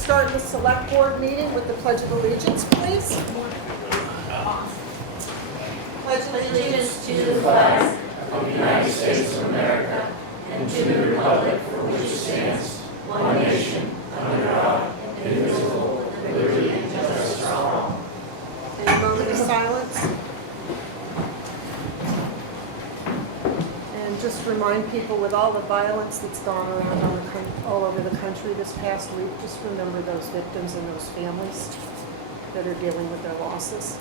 start the select board meeting with the Pledge of Allegiance, please. Pledge of allegiance To the flag of the United States of America and to the republic for which it stands, one nation, under God, indivisible, with liberty and justice for all. A moment of silence. And just remind people, with all the violence that's gone around all over the country this past week, just remember those victims and those families that are dealing with their losses.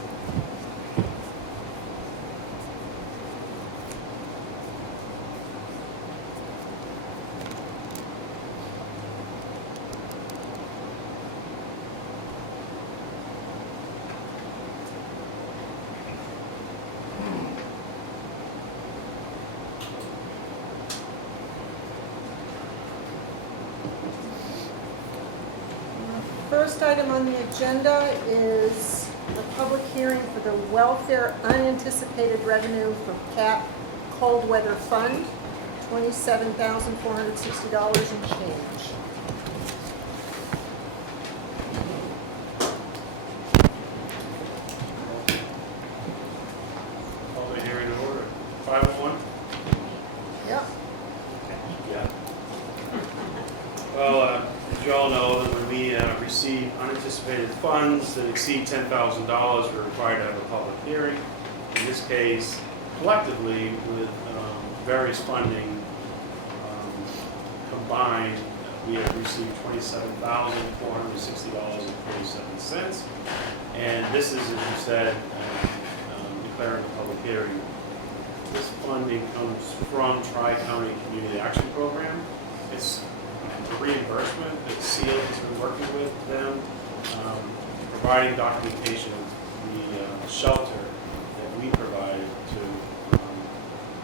First item on the agenda is the public hearing for the welfare unanticipated revenue for CAP Cold Weather Fund, $27,460 and change. Call the hearing to order. 501? Yep. Yeah. Well, as you all know, that when we receive unanticipated funds that exceed $10,000, we're required to have a public hearing. In this case, collectively, with various funding combined, we have received $27,460.47. And this is, as you said, declaring a public hearing. This funding comes from Tri-County Community Action Program. It's a reimbursement that SEAL has been working with them, providing documentation of the shelter that we provide to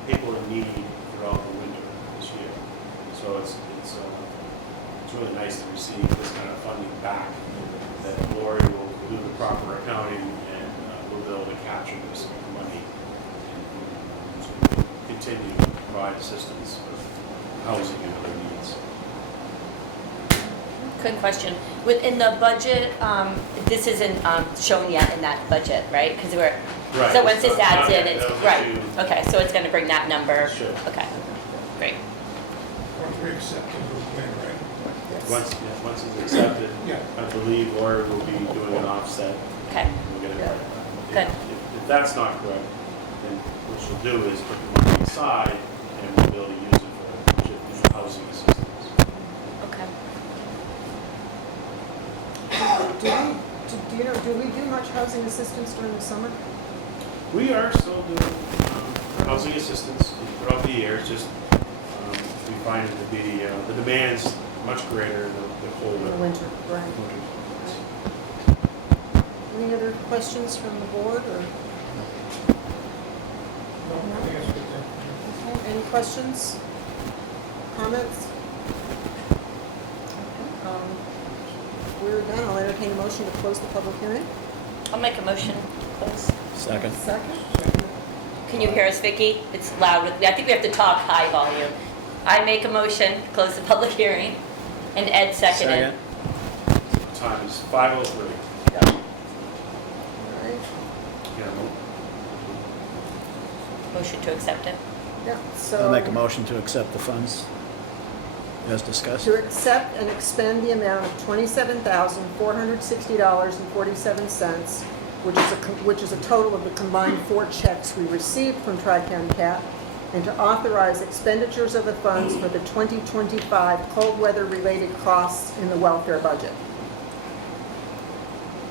people in need throughout the winter this year. So it's really nice to receive this kind of funding back, that Lori will do the proper accounting and we'll be able to capture this money and continue to provide assistance for housing and other needs. Quick question. Within the budget, this isn't shown yet in that budget, right? Because we're, Right. so once this adds in, Okay, it's, that'll right, get you- okay, so it's gonna bring that number? Sure. Okay, great. Once we accept it, we'll plan, right? Once it's accepted, Yeah. I believe Lori will be doing an offset. Okay, We'll get it Yeah. right. Good. If that's not correct, then what she'll do is put the money aside and we'll be able to use it for housing assistance. okay. Do we do much housing assistance during the summer? We are still doing housing assistance throughout the year. It's just we find it to be the demand's much greater the In colder the winter, right. winter months. Any other questions from the board or? No, I think it's good then. Okay, any questions? Comments? We're done. I'll entertain a motion to close the public hearing. I'll make a motion, close. Second. Second. Can you hear us, Vicki? It's loud. I think we have to talk high volume. I make a motion, close the public hearing, and Ed seconded. Time is 5:03. All right. Yeah, Motion to accept it. Yeah, so. I'll make a motion to accept the funds as discussed. To accept and expend the amount of $27,460.47, which is a total of the combined 4 checks we received from Tri-County CAP, and to authorize expenditures of the funds for the 2025 cold weather-related costs in the welfare budget.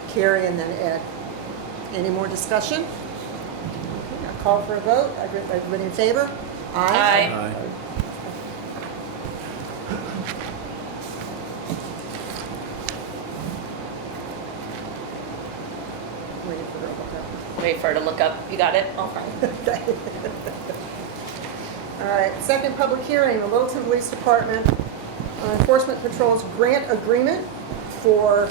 Carrie and then Ed. Any more discussion? Okay, I'll call for a vote. Everybody in favor? Aye. Aye. Waiting for her to look up. Wait for her to look up. You got it? All fine. Okay. All right, second public hearing, the Littleton Police Department Enforcement Patrol's grant agreement for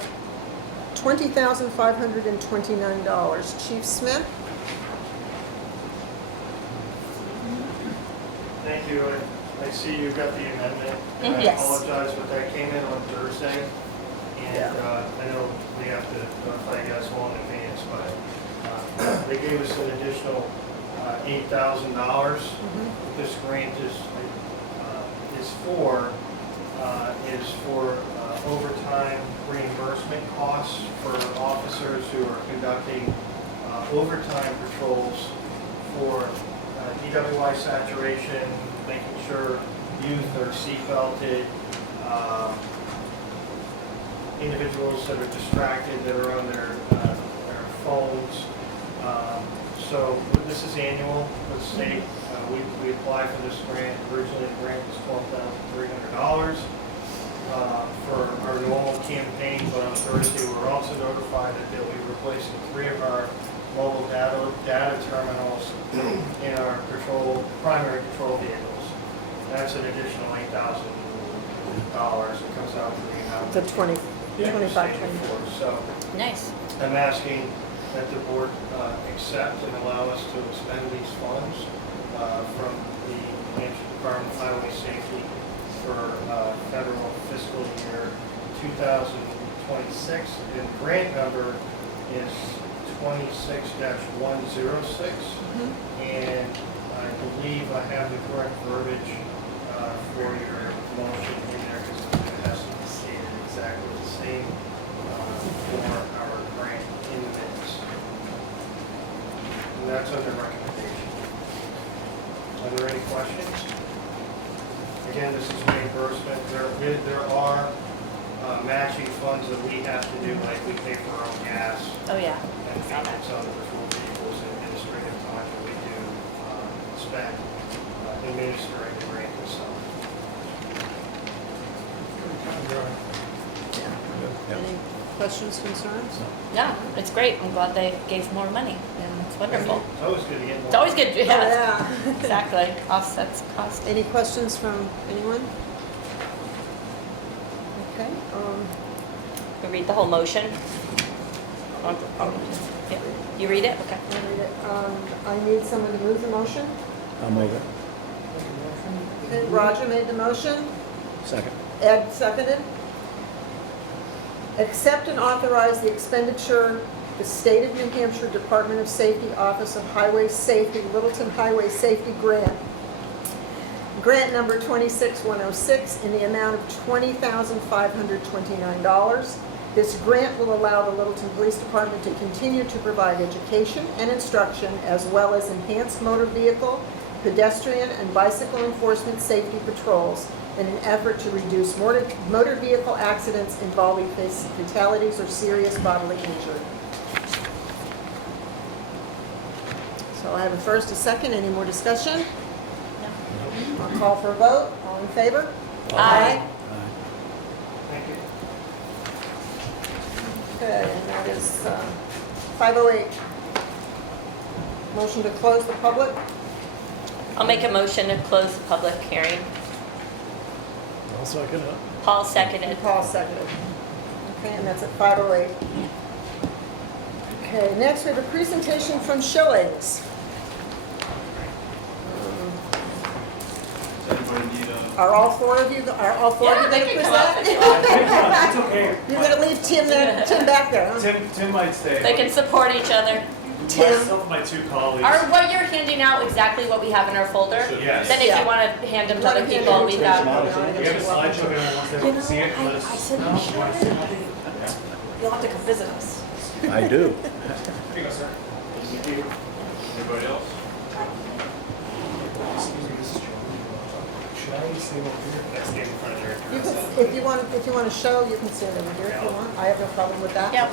$20,529. Chief Smith? Thank you. I see you got the amendment. And I Yes. apologize, but that came in on Thursday. And I know they have to notify you guys well in advance, but they gave us an additional $8,000. What this grant is for overtime reimbursement costs for officers who are conducting overtime patrols for DWI saturation, making sure youth are seatbelted, individuals that are distracted, that are on their phones. So this is annual with the state. We applied for this grant. Originally, the grant was $12,300 for our normal campaign, but on Thursday, we were also notified that they'll be replacing 3 of our mobile data terminals in our primary patrol vehicles. That's an additional $8,000. It comes out to the amount. The 20, 25, 20. So Nice. I'm asking that the board accept and allow us to expend these funds from the New Hampshire Department of Highway Safety for federal fiscal year 2026. And grant number is 26-106. And I believe I have the correct verbiage for your motion in there because it has to be stated exactly the same for our grant in the minutes. And that's under recommendation. Are there any questions? Again, this is reimbursement. There are matching funds that we have to do, like we pay for our own gas Oh, yeah. and maintenance on the patrol vehicles and administrative time that we do spend administering the grant itself. Any questions, concerns? Yeah, it's great. I'm glad they gave more money. And it's wonderful. It's always good to get more. It's always good. Oh, Yeah, yeah. exactly. Offsets cost. Any questions from anyone? Okay, We read the whole motion. Yeah. You read it? Okay. I'll read it. I need someone to move the motion. I'll move it. Okay, Roger made the motion. Second. Ed seconded. Accept and authorize the expenditure, the State of New Hampshire Department of Safety Office of Highway Safety, Littleton Highway Safety Grant. Grant number 26106 in the amount of $20,529. This grant will allow the Littleton Police Department to continue to provide education and instruction as well as enhanced motor vehicle, pedestrian, and bicycle enforcement safety patrols in an effort to reduce motor vehicle accidents involving fatalities or serious bodily injury. So I have a first, a second. Any more discussion? I'll call for a vote. All in favor? Aye. Thank you. Okay, and that is 508. Motion to close the public. I'll make a motion to close the public hearing. I'll second it. Paul seconded. And Paul seconded. Okay, and that's at 508. Okay, next we have a presentation from Schillings. Are all four of you going to Yeah, they can come up if present? you want. It's okay. You're going to leave Tim back there, huh? Tim might stay. They can support each other. Tim. Myself and my 2 colleagues. Are what you're handing out exactly what we have in our folder? Yes. Then if Yeah. you want to hand them to other people, we got. We have a slideshow if anyone wants to see it. Let us know. You wanna see it? You'll have to come visit us. I do. Here you go, sir. Thank you. Anybody else? Excuse me, this is Joe. Should I stay over here? That's the in front of your You can, if you want to show, you can stand over here if you want. I have no problem with that. Yeah.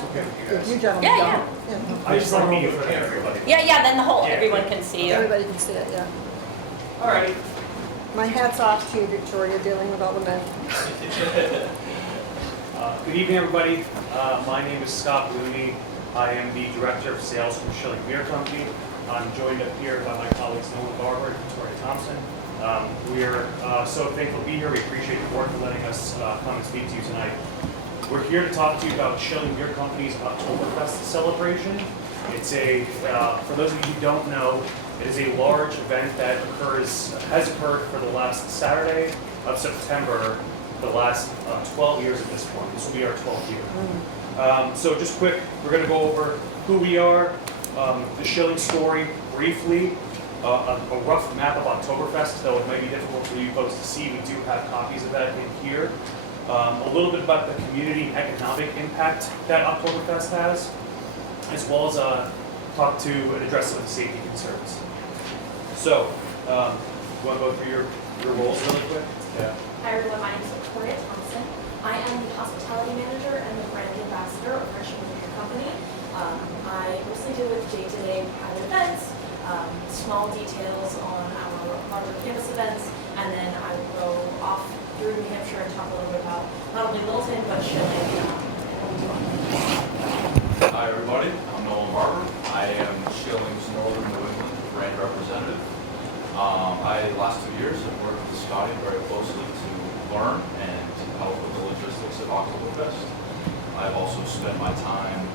If you gentlemen Yeah, don't. I just like meeting in front of everybody. Yeah, then the whole, Yeah. everyone can see you. Everybody can see it, yeah. All right. My hat's off to you, Victoria, dealing with all the men. Good evening, everybody. My name is Scott Bluni. I am the Director of Sales from Schillings Beer Company. I'm joined up here by my colleagues Nolan, Barber, and Victoria Thompson. We're so thankful to be here. We appreciate the board for letting us come and speak to you tonight. We're here to talk to you about Schillings Beer Company's Oktoberfest celebration. It's for those of you who don't know, it is a large event that has occurred for the last Saturday of September the last 12 years at this point. This will be our 12th year. So just quick, we're going to go over who we are, the Schillings story briefly, a rough map of Oktoberfest, though it might be difficult for you folks to see. We do have copies of that in here. A little bit about the community and economic impact that Oktoberfest has, as well as talk to and address some of the safety concerns. So, you want to go through your roles really quick? Yeah. Hi everyone, my name is Victoria Thompson. I am the hospitality manager and the brand ambassador of Fresh Beer Company. I mostly deal with day-to-day private events, small details on our Barber campus events, and then I will go off through New Hampshire and talk a little bit about not only Littleton, but Schilling and what we do on campus. Hi everybody, I'm Nolan Barber. I am Schillings Northern New England brand representative. The last 2 years have worked with Scotty very closely to learn and help with the logistics of Oktoberfest. I've also spent my time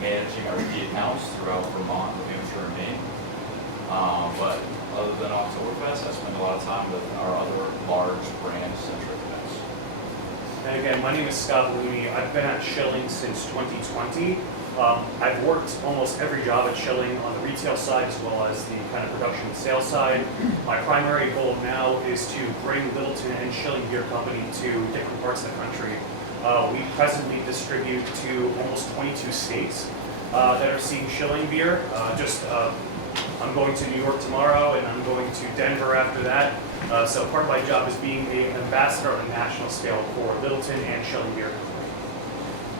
managing our key accounts throughout Vermont, New Hampshire, and Maine. But other than Oktoberfest, I spend a lot of time with our other large brand-centric events. And again, my name is Scott Bluni. I've been at Schilling since 2020. I've worked almost every job at Schilling on the retail side as well as the kind of production and sales side. My primary goal now is to bring Littleton and Schilling Beer Company to different parts of the country. We presently distribute to almost 22 states that are seeing Schilling beer. I'm going to New York tomorrow and I'm going to Denver after that. So part of my job is being an ambassador on a national scale for Littleton and Schilling Beer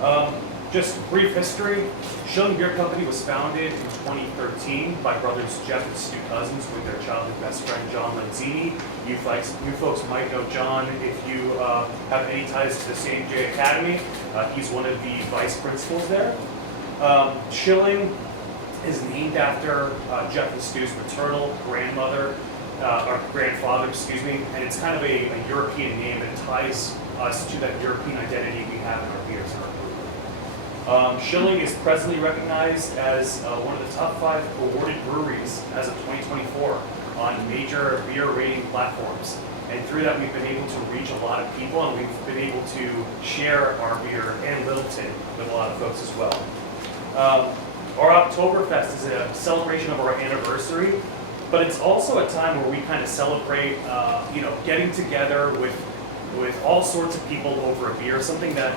Company. Just brief history. Schilling Beer Company was founded in 2013 by brothers Jeff and Stu Cousins with their childhood best friend John Lanzini. You folks might know John if you have any ties to the St. J Academy. He's one of the vice principals there. Schilling is named after Jeff and Stu's maternal grandmother, or grandfather, excuse me, and it's kind of a European name that ties us to that European identity we have in our beers and our food. Schilling is presently recognized as one of the top 5 awarded breweries as of 2024 on major beer rating platforms. And through that, we've been able to reach a lot of people, and we've been able to share our beer and Littleton with a lot of folks as well. Our Oktoberfest is a celebration of our anniversary, but it's also a time where we kind of celebrate, getting together with all sorts of people over a beer, something that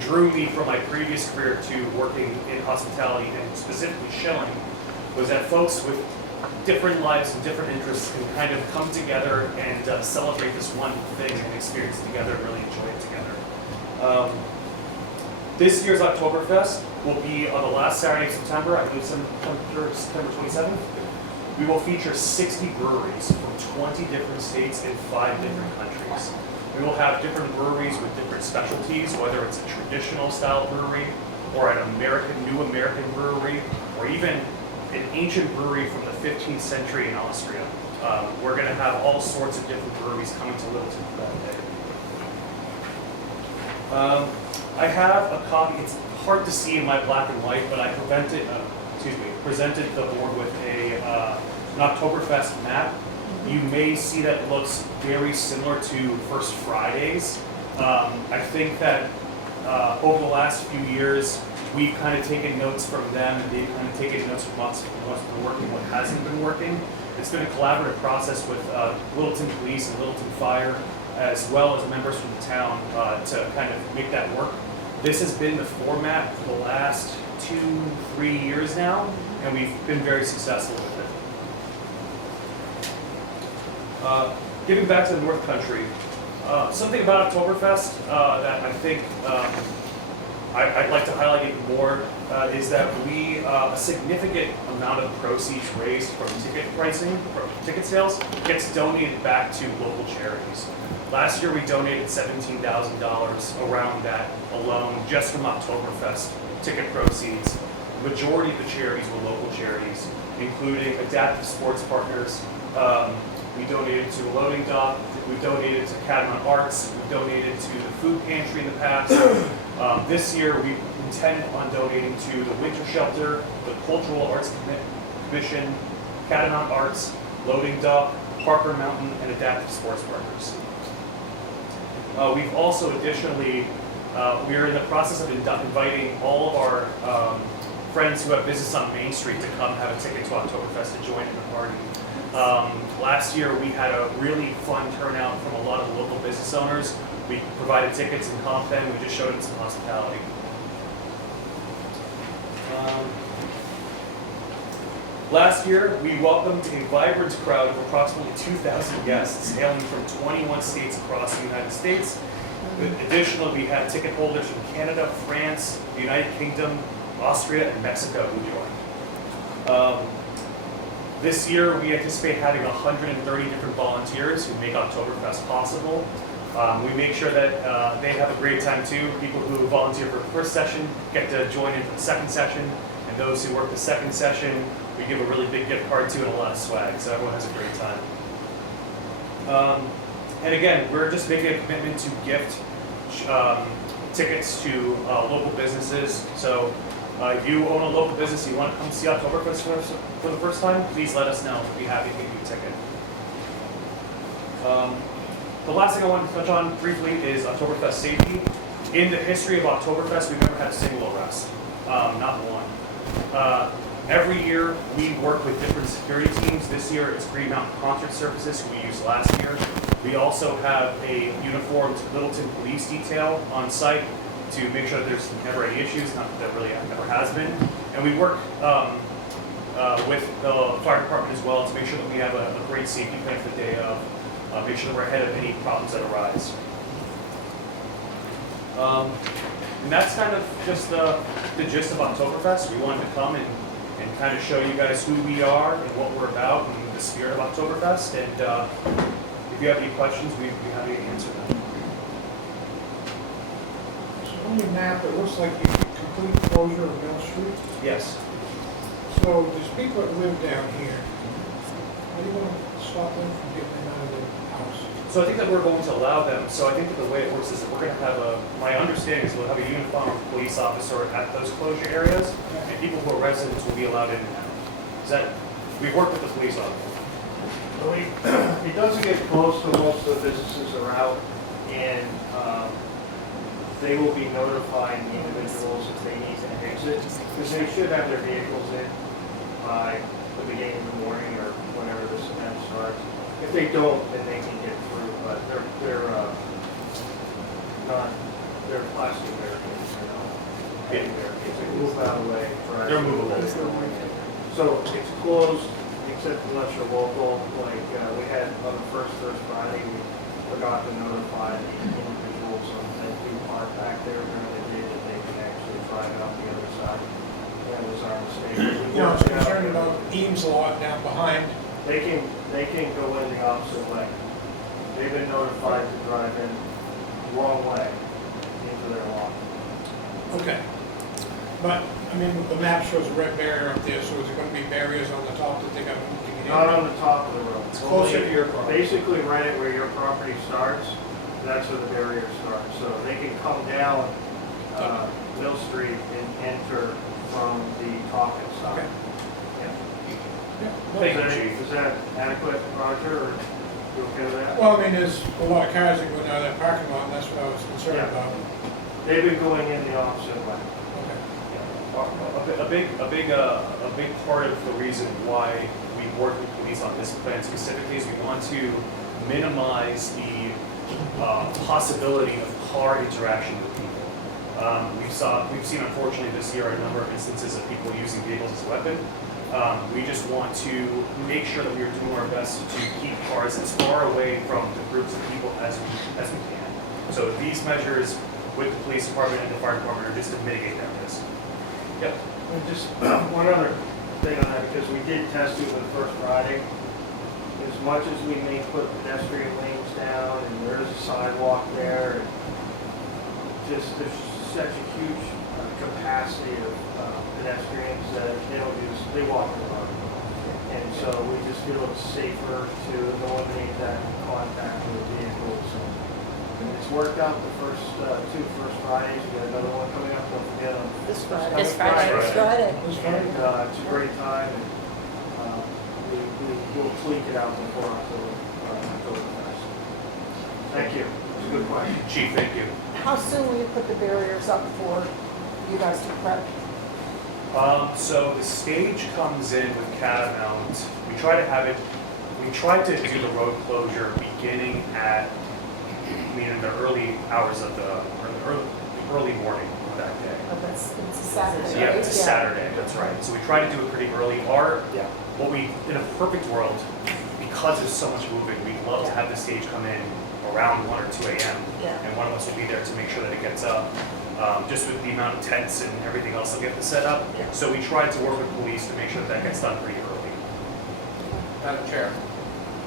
drew me from my previous career to working in hospitality and specifically Schilling, was that folks with different lives and different interests can kind of come together and celebrate this one thing and experience it together and really enjoy it together. This year's Oktoberfest will be on the last Saturday of September, I believe September 27th. We will feature 60 breweries from 20 different states and 5 different countries. We will have different breweries with different specialties, whether it's a traditional style brewery or an new American brewery, or even an ancient brewery from the 15th century in Austria. We're going to have all sorts of different breweries coming to Littleton for that day. I have a copy. It's hard to see in my black and white, but I presented the board with an Oktoberfest map. You may see that it looks very similar to First Fridays. I think that over the last few years, we've kind of taken notes from them, and they've kind of taken notes from us on what's been working, what hasn't been working. It's been a collaborative process with Littleton Police and Littleton Fire, as well as members from the town to kind of make that work. This has been the format for the last 2-3 years now, and we've been very successful with it. Giving back to the North Country, something about Oktoberfest that I think I'd like to highlight even more is that a significant amount of the proceeds raised from ticket sales gets donated back to local charities. Last year we donated $17,000 around that alone just from Oktoberfest ticket proceeds. The majority of the charities were local charities, including Adaptive Sports Partners. We donated to a loading dock. We donated to Catamount Arts. We donated to the food pantry in the past. This year, we intend on donating to the Winter Shelter, the Cultural Arts Commission, Catamount Arts, Loading Dock, Parker Mountain, and Adaptive Sports Partners. We've also additionally, we are in the process of inviting all of our friends who have business on Main Street to come have a ticket to Oktoberfest to join in the party. Last year, we had a really fun turnout from a lot of the local business owners. We provided tickets and comp them. We just showed them some hospitality. Last year, we welcomed a vibrant crowd of approximately 2,000 guests hailing from 21 states across the United States. Additionally, we had ticket holders from Canada, France, the United Kingdom, Austria, and Mexico who joined. This year, we anticipate having 130 different volunteers who make Oktoberfest possible. We make sure that they have a great time too. People who volunteer for the first session get to join in for the second session, and those who work the second session, we give a really big gift card to and a lot of swag, so everyone has a great time. And again, we're just making a commitment to gift tickets to local businesses. So if you own a local business and you want to come see Oktoberfest for the first time, please let us know. We'll be happy to give you a ticket. The last thing I want to touch on briefly is Oktoberfest safety. In the history of Oktoberfest, we've never had a single arrest, not one. Every year, we work with different security teams. This year, it's Green Mountain Concert Services, who we used last year. We also have a uniformed Littleton police detail on site to make sure that there's never any issues, not that there really never has been. And we work with the fire department as well to make sure that we have a great safety plan for the day of, make sure that we're ahead of any problems that arise. And that's kind of just the gist of Oktoberfest. We wanted to come and kind of show you guys who we are and what we're about and the spirit of Oktoberfest. And if you have any questions, we'd be happy to answer them. So on your map, it looks like you complete closure of Mill Street. Yes. So there's people that live down here. How do you want to stop them from getting in and out of their house? So I think that we're going to allow them. So I think that the way it works is that we're going to have my understanding is we'll have a uniformed police officer at those closure areas, and people who are residents will be allowed in and out. Is that, we've worked with the police officer. So it doesn't get close to most of the businesses are out, and they will be notifying the individuals if they need to exit, because they should have their vehicles in by the beginning of the morning or whenever this event starts. If they don't, then they can get through, but they're plastic barricades, you know. Heavy barricades, they move out of the way. They're movable. So it's closed, except unless you're local, like we had on the first Friday, we forgot to notify the individuals that do park back there during the day that they can actually drive out the other side. That was our mistake. You know, I was concerned about Eames lot down behind. They can go in the opposite way. They've been notified to drive in the wrong way into their lot. Okay. But, I mean, the map shows a red barrier up there, so is it going to be barriers on the top that they got to move to get in? Not on the top of the road. It's closer to your property. Basically, right at where your property starts, that's where the barrier starts. So they can come down Mill Street and enter from the top side. Okay. Thank you, Chief. Is that adequate, Roger, or you okay with that? Well, I mean, there's a lot of cars that go down that parking lot, and that's what I was concerned Yeah. about. They've been going in the opposite way. Okay. A big part of the reason why we work with police on this plan specifically is we want to minimize the possibility of car interaction with people. We've seen unfortunately this year a number of instances of people using vehicles as a weapon. We just want to make sure that we are doing our best to keep cars as far away from the groups of people as we can. So these measures with the police department and the fire department are just to mitigate that risk. Yep. And just one other thing on that, because we did test it for the first Friday. As much as we may put pedestrian lanes down and there is a sidewalk there, there's such a huge capacity of pedestrians that they walk the road. And so we just feel it's safer to eliminate that contact with vehicles. And it's worked out the first two Fridays. We got another one coming up, don't forget on This Friday. This Friday. This Friday. And it's a great time, and we'll tweak it out before Oktoberfest. Thank you. a good question. Chief, thank you. How soon will you put the barriers up for you guys to prep? So the stage comes in with Catamount. We try to do the road closure beginning in the early hours of the early morning of that day. Oh, it's a Saturday, Yeah, right? it's a Saturday, that's right. So we try to do it pretty early. In a perfect world, because there's so much moving, we'd love to have the stage come in around 1 or 2 a.m. Yeah. And one of us will be there to make sure that it gets up, just with the amount of tents and everything else that we have to set up. Yeah. So we try to work with police to make sure that gets done pretty early. Madam Chair,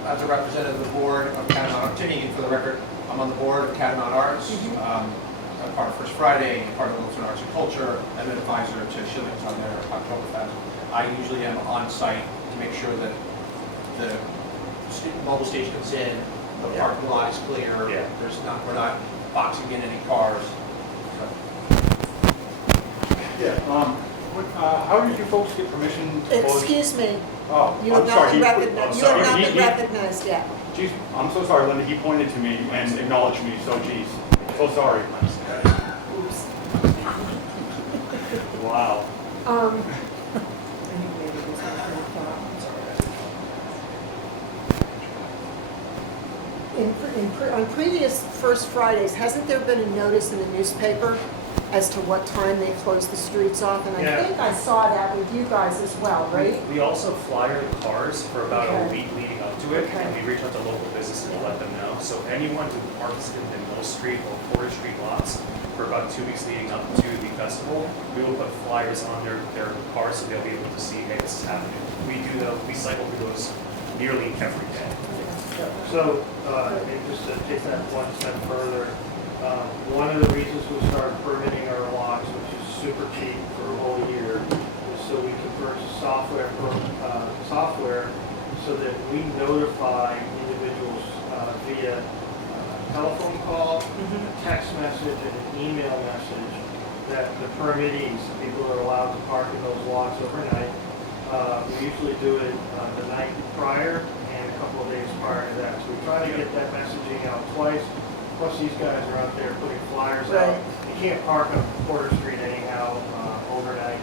as a representative of the board of Catamount, I'm Tim Egan for the record. I'm on the board of Catamount Arts. I'm part of First Friday, part of Littleton Arts and Culture. I'm an advisor to Schillings on their Oktoberfest. I usually am on site to make sure that the mobile stage comes in, the parking lot is clear. Yeah. We're not boxing in any cars. Yeah, how did you folks get permission to close? Excuse me, Oh, you I'm have not sorry. been recognized, you have not been He- recognized yet. Geez, I'm so sorry, Linda, he pointed to me and acknowledged me, so geez, so sorry. Oops. Wow. On previous First Fridays, hasn't there been a notice in the newspaper as to what time they close the streets off? And I Yeah. think I saw that with you guys as well, right? We also flyer the cars for about a Okay. week leading up to it, Okay. and we reach out to local businesses to let them know. So anyone who parks in the Mill Street or Porter Street lots for about 2 weeks leading up to the festival, we will put flyers on their cars so they'll be able to see, hey, this is happening. We cycle through those nearly every day. So, and just to take that one step further, one of the reasons we started permitting our lots, which is super cheap for a whole year, is so we can purchase software so that we notify individuals via telephone call, a text message, and an email message that the permittees, the people that are allowed to park in those lots overnight, we usually do it the night prior and a couple of days prior to that. So we try to get that messaging out twice. Plus these guys are out there putting flyers out. Right. You can't park on Porter Street anyhow overnight.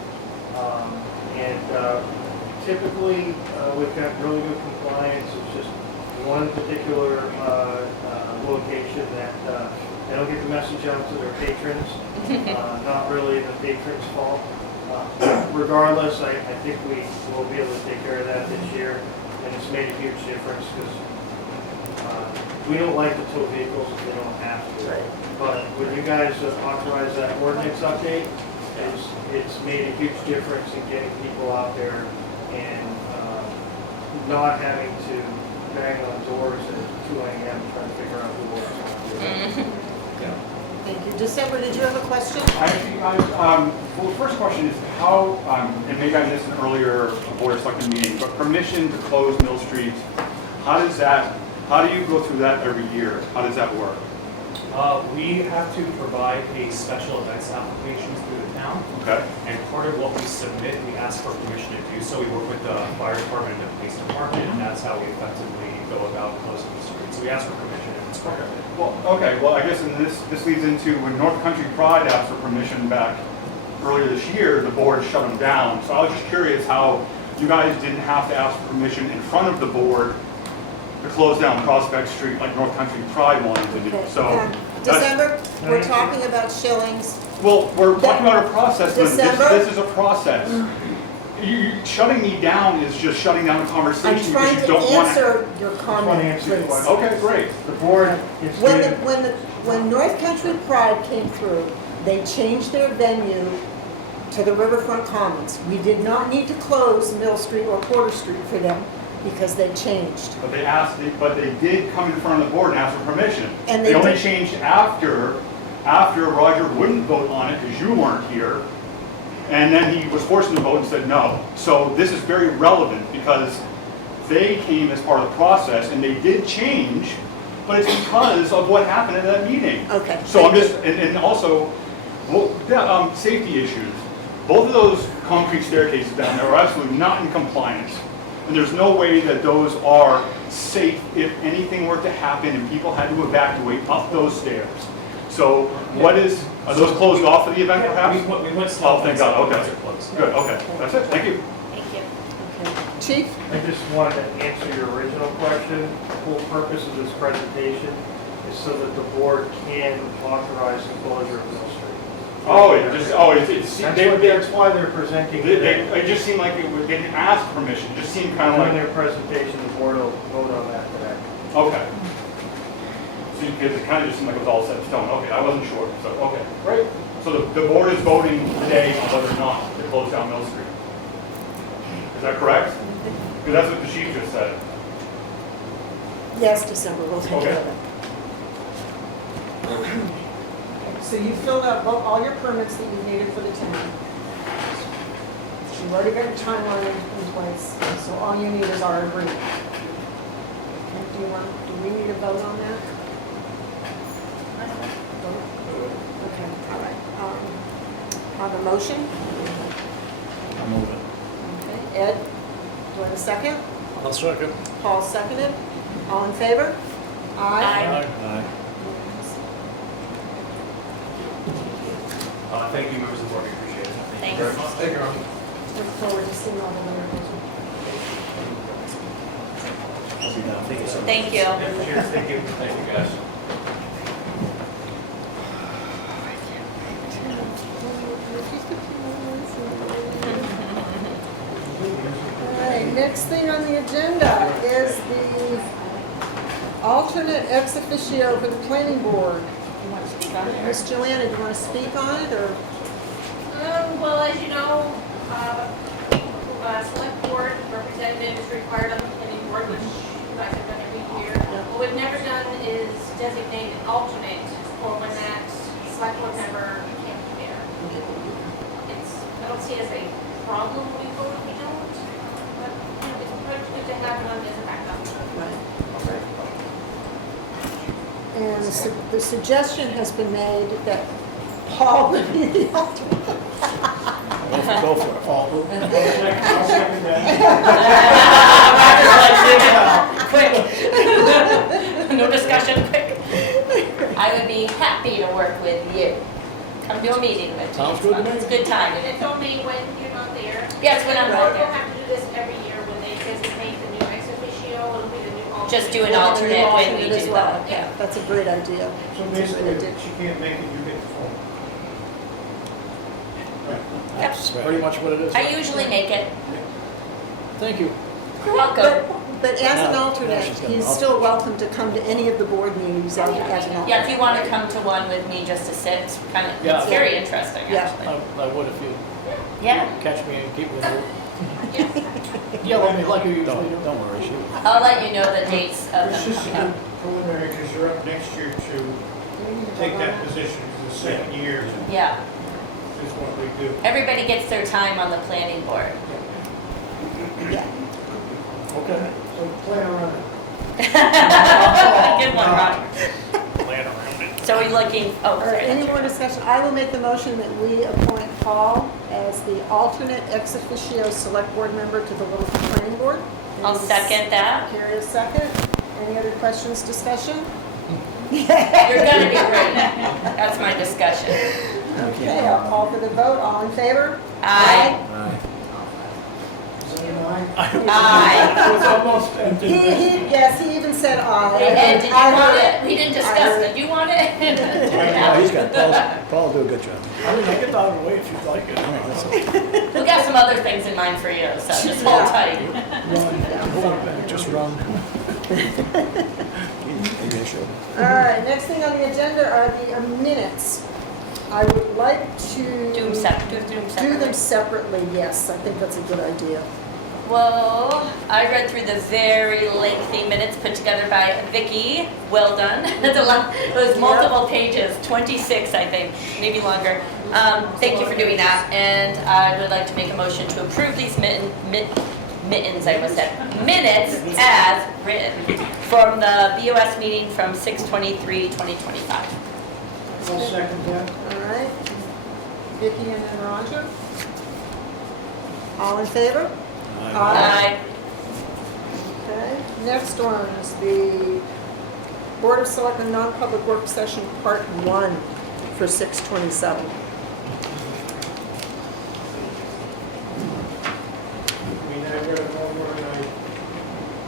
Typically, we've got really good compliance. It's just one particular location that they don't get the message out to their patrons. Not really the patron's fault. Regardless, I think we will be able to take care of that this year, and it's made a huge difference because we don't like to tow vehicles if they don't have to. Right. But when you guys authorize that ordinance update, it's made a huge difference in getting people out there and not having to bang on doors at 2 a.m. trying to figure out who was on. Thank you. December, did you have a question? Well, the first question is how, and maybe I missed an earlier Board of Selectmen meeting, but permission to close Mill Street, how do you go through that every year? How does that work? We have to provide a special events application through the town. Okay. And part of what we submit, we ask for permission to do so. We work with the fire department and the police department, and that's how we effectively go about closing the street. So we ask for permission and it's part of it. Well, I guess this leads into when North Country Pride asked for permission back earlier this year, the board shut them down. So I was just curious how you guys didn't have to ask for permission in front of the board to close down Prospect Street like North Country Pride wanted to do. Okay. So December, we're talking about Schillings. well, we're talking about a process. December? This is a process. You shutting me down is just shutting down the conversation I'm trying because you to don't want answer your I comment, want to answer your please. question. Okay, great. The board is When North Country Pride came through, they changed their venue to the Riverfront Commons. We did not need to close Mill Street or Porter Street for them because they changed. But they did come in front of the board and ask for permission. And They they only did- changed after Roger wouldn't vote on it because you weren't here. And then he was forced to vote and said no. So this is very relevant because they came as part of the process and they did change, but it's because of what happened at that meeting. Okay. So I'm thank just, and also, safety issues. Both of those concrete staircases down there are absolutely not in compliance. And there's no way that those are safe if anything were to happen and people had to evacuate up those stairs. So are those closed off for the event perhaps? We went Oh, slow. thank God, okay. Those are closed. Good, okay, that's it, thank you. Thank you. Okay. Chief? I just wanted to answer your original question. The whole purpose of this presentation is so that the board can authorize the closure of Mill Street. That's why they're presenting today. It just seemed like they didn't ask permission, it just seemed kind of During like, their presentation, the board will vote on that today. okay. Because it kind of just seemed like it was all set in stone, okay, I wasn't sure, so, okay, great. So the board is voting today on whether or not to close down Mill Street. Is that correct? Because that's what the chief just said. Yes, December, we'll take care of Okay. it. So you filled out all your permits that you needed for the town. You've already got your timeline in place, so all you need is our agreement. Okay, do we need a vote on that? Vote? Okay, all right. Have a motion? I'll move it. Okay, Ed, do I have a second? I'll second. Paul seconded. All in favor? Aye. Aye. Thank you, members of the board, we appreciate it. Thanks. Very much. Thank you, Ron. Look forward to seeing all the members. I'll be down. Thank you so much. Thank you. Yeah, cheers, thank you. Thank you, guys. All right, next thing on the agenda is the alternate ex-officio for the planning board. Miss Joanna, do you want to speak on it, or? Well, as you know, select board representative is required on the planning board, which you guys have done every year. What we've never done is designate an alternate for when that select board member can't be there. I don't see it as a problem moving forward if we don't, but it's good to have one as a backup. And the suggestion has been made that Paul would be the alternate. Go for it, Paul. I'll second that. Quick. No discussion, quick. I would be happy to work with you. Come to a meeting with me. Sounds good to me. It's a good time. And it's only when you're not there. Yes, when I'm not We'll there. have to do this every year when they designate the new ex-officio, it'll be the new alternate. Just do an We'll have a alternate new when we alternate as do well. that. Yeah, that's a great idea. So basically, if she can't make it, you get the phone. That's pretty much what it is. I usually make it. Thank you. You're welcome. But as an Now alternate, she's got an he's alternate. still welcome to come to any of the board meetings as an alternate. Yeah, if you want to come to one with me just to sit, it's kind of, Yeah. it's very interesting, Yeah. actually. I would if you Yeah, catch me and keep me there. Yes. Yell at me like you usually do. Don't worry, shoot. I'll let you know the dates of This them is coming up. preliminary because you're up next year to take that position, because the second year Yeah, is what we do. everybody gets their time on the planning board. Okay. So play around. Good one, Ron. Plan around it. So we're looking, oh, All right, sorry. any more discussion? I will make the motion that we appoint Paul as the alternate ex officio select board member to the Littleton Planning Board. I'll second that. Carrie, a second. Any other questions, discussion? You're gonna be great. That's my discussion. Okay, I'll call for the vote. All in favor? Aye. Aye. Aye. It's almost empty. Yes, he even said aye. And did you I want heard it? We didn't discuss it. You want it? Oh, he's got, Paul will do a good job. I mean, I get out of the way if you'd like it. Oh, that's it. We got some other things in mind for you, so just hold tight. Run, just run. Maybe I should. All right, next thing on the agenda are the minutes. I would like to Do them separately. do them separately, yes. I think that's a good idea. Well, I read through the very lengthy minutes put together by Vicky. Well done. It was multiple pages, 26, I think, maybe longer. Thank you for doing that. And I would like to make a motion to approve these minutes as written from the BOS meeting from 6/23/2025. I'll second that. All right. Vicki and then Roger. All in favor? Aye. Okay. Okay, next one is the Board of Selectmen non-public work session, part 1 for 6/27. I mean, I read it over and I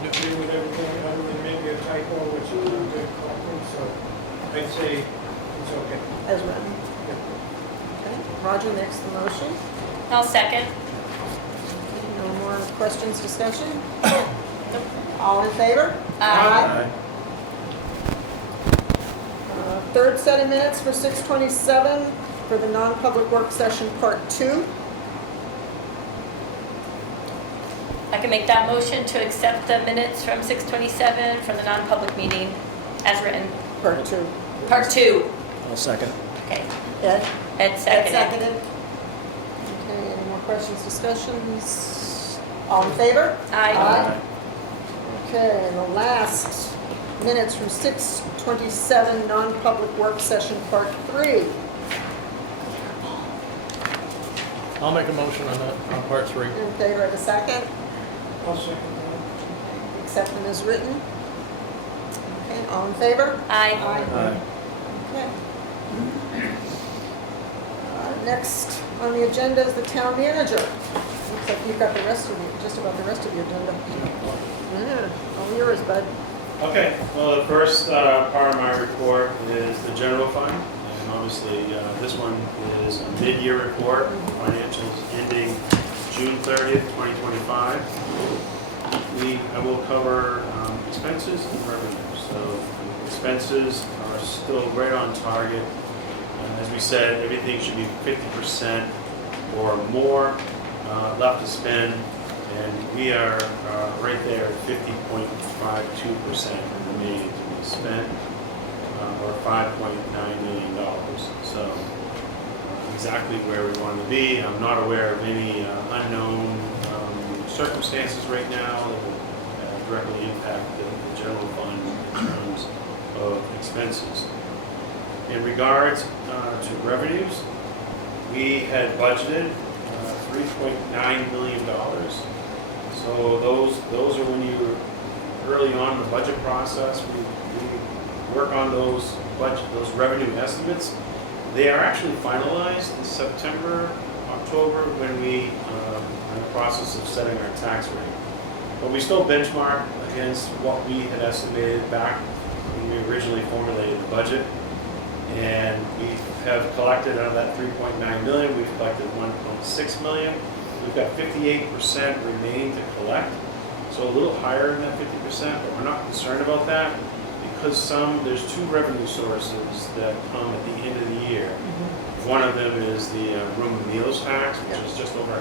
agree with everything, other than maybe a typo, which is a good correction, so I'd say it's okay. As written. Okay, Roger makes the motion. I'll second. No more questions, discussion? All in favor? Aye. Third set of minutes for 6/27 for the non-public work session, part 2. I can make that motion to accept the minutes from 6:27 from the non-public meeting as written. Part 2. Part 2. I'll second. Okay. Ed? Ed Ed seconded. seconded. Okay, any more questions, discussions? All in favor? Aye. Okay, and the last minutes from 6/27 non-public work session, part 3. I'll make a motion on that, on part 3. In favor of a second? I'll second that. Accept them as written. Okay, all in favor? Aye. Aye. Okay. Next on the agenda is the town manager. Looks like you've got the rest of the, just about the rest of the agenda. Yeah, all yours, bud. Okay, well, the first part of my report is the general fund. And obviously, this one is a mid-year report, financials ending June 30th, 2025. I will cover expenses and revenue. So expenses are still right on target. As we said, everything should be 50% or more left to spend, and we are right there at 50.52% remaining to be spent, or $5.9 million. So exactly where we want to be. I'm not aware of any unknown circumstances right now that will directly impact the general fund in terms of expenses. In regards to revenues, we had budgeted $3.9 million. So those are when you early on in the budget process, we work on those revenue estimates. They are actually finalized in September, October, when we are in the process of setting our tax rate. But we still benchmark against what we had estimated back when we originally formulated the budget. And we have collected out of that 3.9 million, we've collected 1.6 million. We've got 58% remaining to collect, so a little higher than that 50%, but we're not concerned about that because there's 2 revenue sources that come at the end of the year. One of them is the room and meals tax, which is just over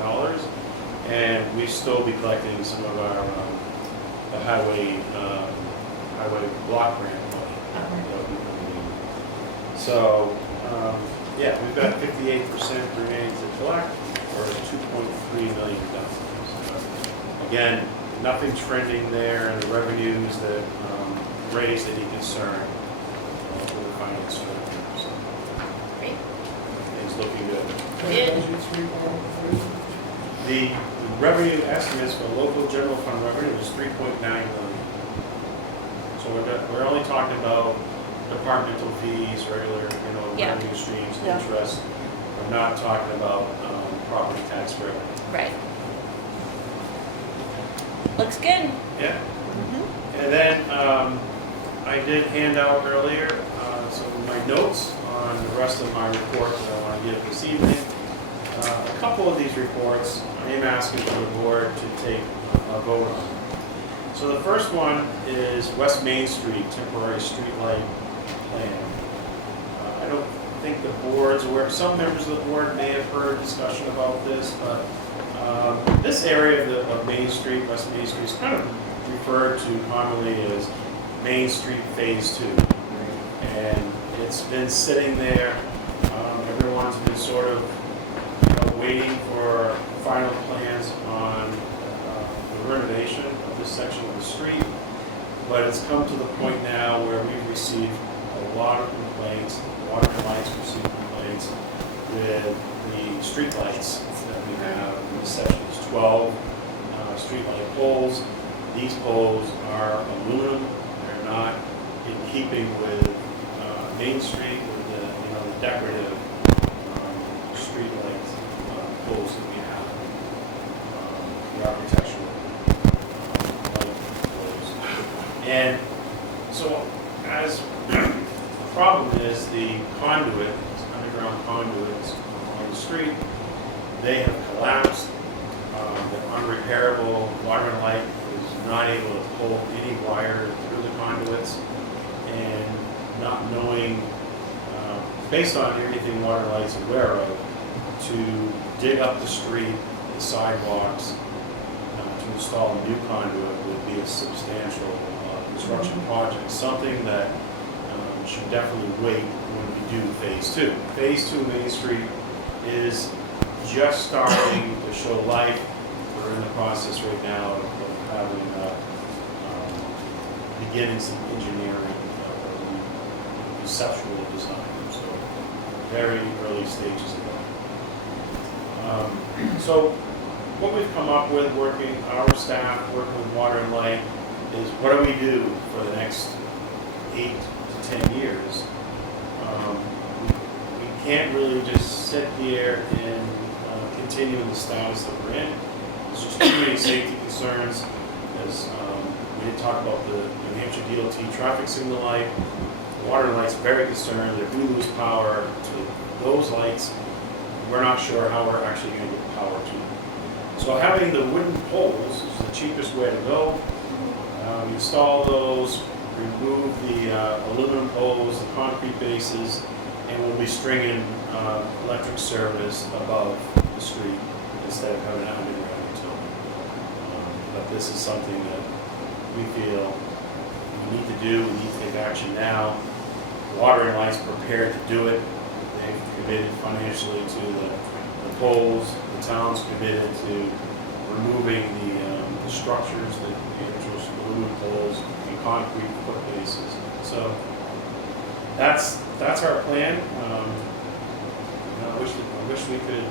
$500,000, and we still be collecting some of our the highway block grant money. So, yeah, we've got 58% remaining to collect, or $2.3 million. Again, nothing trending there in the revenues that raised any concern for the finance director. So, Great. things looking good. Good. The revenue estimates for local general fund revenue is $3.9 million. So we're only talking about departmental fees, regular, Yeah. revenue streams, Yeah. interest. We're not talking about property tax revenue. Right. Looks good. Yeah. And then I did hand out earlier some of my notes on the rest of my report that I want to give this evening. A couple of these reports I am asking for the board to take a vote on. So the first one is West Main Street temporary streetlight plan. I don't think the board's aware. Some members of the board may have heard discussion about this, but this area of Main Street, West Main Street, is kind of referred to commonly as Main Street Phase 2. And it's been sitting there. Everyone's been sort of waiting for final plans on the renovation of this section of the street. But it's come to the point now where we've received a lot of complaints, water and lights received complaints with the street lights that we have in this section. There's 12 street light poles, these poles are aluminum. They're not in keeping with Main Street, with the, the decorative street lights, poles that we have, the architectural light poles. And so, as the problem is the conduit, underground conduits on the street, they have collapsed. They're unrepairable. Water and Light is not able to pull any wire through the conduits, and not knowing, based on everything Water and Light's aware of, to dig up the street, the sidewalks, to install a new conduit would be a substantial construction project, something that should definitely wait when we do phase 2. Phase 2 Main Street is just starting to show life. We're in the process right now of having beginning some engineering, conceptual design. So very early stages of that. So what we've come up with, our staff working with Water and Light, is what do we do for the next 8 to 10 years? We can't really just sit here and continue in the status that we're in. There's just too many safety concerns. As we did talk about the New Hampshire DOT traffic signal light. Water and Light's very concerned that if we lose power to those lights, we're not sure how we're actually going to get power to them. So having the wooden poles is the cheapest way to go. Install those, remove the aluminum poles, the concrete bases, and we'll be stringing electric service above the street instead of having an underground utility. But this is something that we feel we need to do. We need to take action now. Water and Light's prepared to do it. They've committed financially to the poles. The town's committed to removing the structures, the aluminum poles, and concrete foot bases. So that's our plan. I wish we could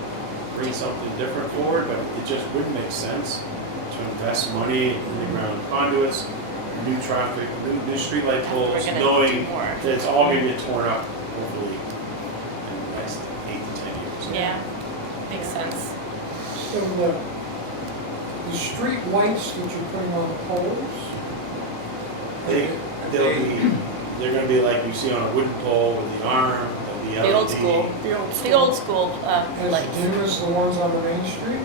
bring something different forward, but it just wouldn't make sense to invest money in underground conduits, new traffic, new streetlight poles, knowing that it's all going to get torn up, hopefully, in the next 8 to 10 years. Yeah, makes sense. So the street lights that you're putting on the poles? They're going to be like you see on a wooden pole with the arm, The old school. The old school As lights. dim as the ones on the main street?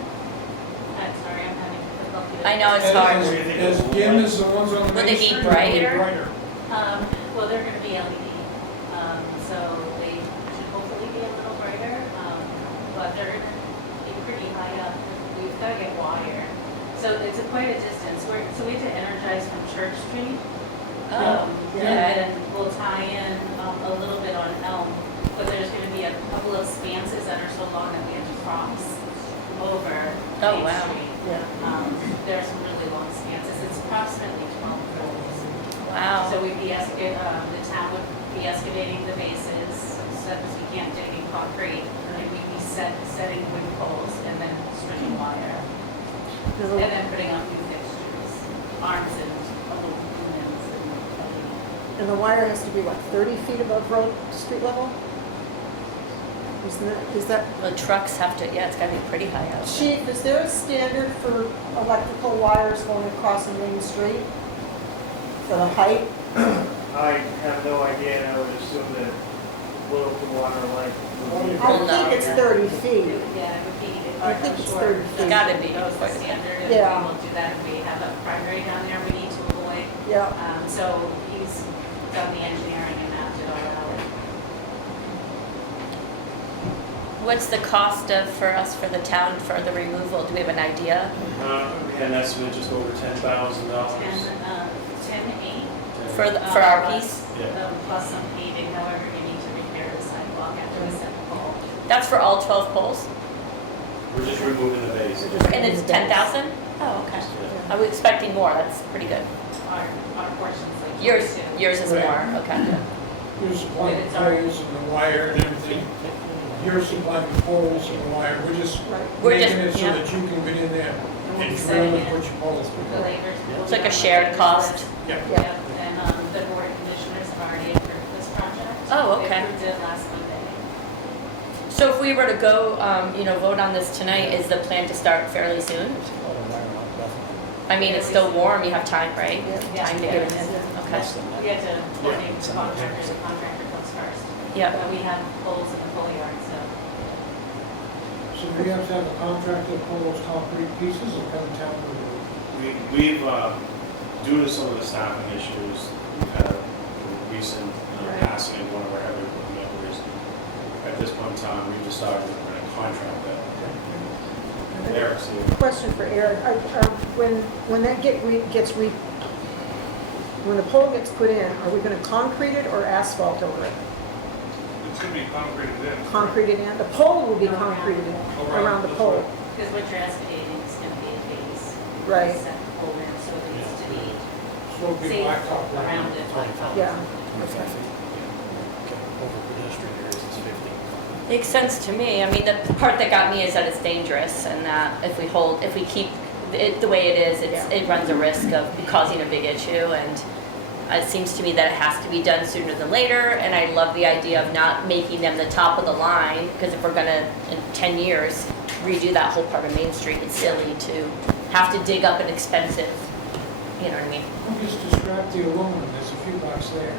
I'm sorry, I'm having difficulty. I know it's hard. As dim as the ones on the Would main they be street? Or will they brighter? Well, they're gonna be LED, so they should hopefully be a little brighter, but they're gonna be pretty high up. We've gotta get wire. So it's quite a distance. So we have to energize from Church Street. And we'll tie in a little bit on Elm, but there's gonna be a couple of spanses that are so long that we have to cross over Oh, Main wow. Street. There are some really long stances. It's approximately 12 poles. Wow. So we'd be the town would be excavating the bases, so that we can't dig in concrete, and we'd be setting wooden poles and then stringing wire, and then putting up new fixtures, arms and aluminums and And the wire has to be, what, 30 feet above road, street level? Is that, The trucks have to, yeah, it's gotta be pretty high up. Chief, is there a standard for electrical wires going across the main street? For the height? I have no idea, and I would assume that Littleton Water Light would be. I think it's 30 feet. yeah, it would be. I think it's 30 feet. It's gotta be That was the quite a bit. standard, and Yeah. we will do that if we have a primary down there we need to avoid. Yeah. So he's done the engineering and mapped it all out. What's the cost for us, for the town, for the removal? Do we have an idea? We had an estimate just over $10,000. 10-8. For our piece? Yeah. Plus some paving, however you need to repair the sidewalk after we set the pole. That's for all 12 poles? We're just removing the base. And it's 10,000? Oh, okay. I was expecting more, that's pretty good. Our portion's like. Yours is more, okay. You're supplying the poles and the wire and everything. You're supplying the poles and the wire. We're just We're making just- it so yeah. that you can get in there. And setting really it, which poles? the labor. It's like a shared cost. Yep, and the board of commissioners have already approved this project. Oh, okay. They approved it last Monday. So if we were to go, vote on this tonight, is the plan to start fairly soon? I mean, it's still warm, you have time, right? Yeah. Time to get it in, okay. Less than We that. had to coordinate with contractors, the contractor comes first. Yeah. But we have poles in the pole yard, so. So do we have to have a contractor pull those concrete pieces or come down with We've, due to some of the staffing issues, we've had a recent passing of one of our heavy equipment members. At this point in time, we've decided we're going to contract that. Eric, so Question for Eric, when that when the pole gets put in, are we gonna concrete it or asphalt over it? It's gonna be concreted in. Concreted in, the pole will be concreted in, around the pole, Because what you're excavating is gonna be a base. right? Set the pole in, so it needs to be So it'll be safe blacktop around around. it. blacktop. Yeah. 25 feet. Over pedestrian areas is 50. Makes sense to me. I mean, the part that got me is that it's dangerous and that if we keep it the way it is, it runs a risk of causing a big issue. And it seems to me that it has to be done sooner than later. And I love the idea of not making them the top of the line, because if we're gonna, in 10 years, redo that whole part of Main Street, it's silly to have to dig up an expensive, you know what I mean? We'll just distract the aluminum, there's a few bucks there.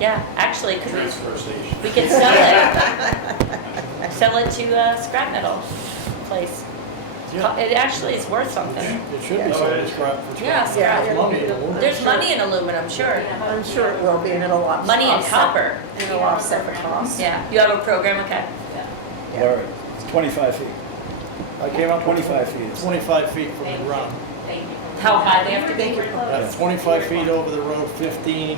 Yeah, actually, because transfer station. we could sell it. Sell it to a scrap metal place. Yeah. It actually is worth something. It should be sold as scrap for Yeah, scrap. scrap. There's money in aluminum. There's money in aluminum, sure. I'm sure it will be, and it'll offset. Money in copper. And it'll offset the cost. Yeah, you have a program, okay. Larry, it's 25 feet. I came up with 25 feet. 25 feet from the ground. Thank you. How high they have to be? Yeah, 25 feet over the road, 15.5.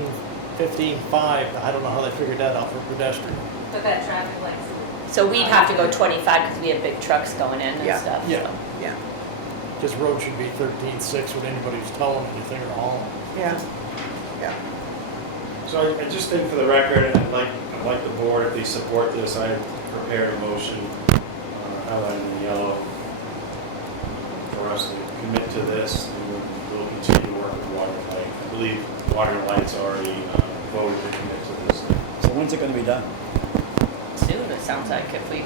I don't know how they figured that out for pedestrian. But that traffic lights. So we'd have to go 25 because we have big trucks going in Yeah. and stuff. Yeah. so. Yeah, This road should be 13.6 when anybody's towing anything or hauling. yeah, yeah. So I just think for the record, I'd like the board, if they support this, I prepared a motion, highlighted in yellow, for us to commit to this, and we'll continue to work with Water and Light. I believe Water and Light's already voted to commit to this. So when's it gonna be done? Soon, it sounds like, if we,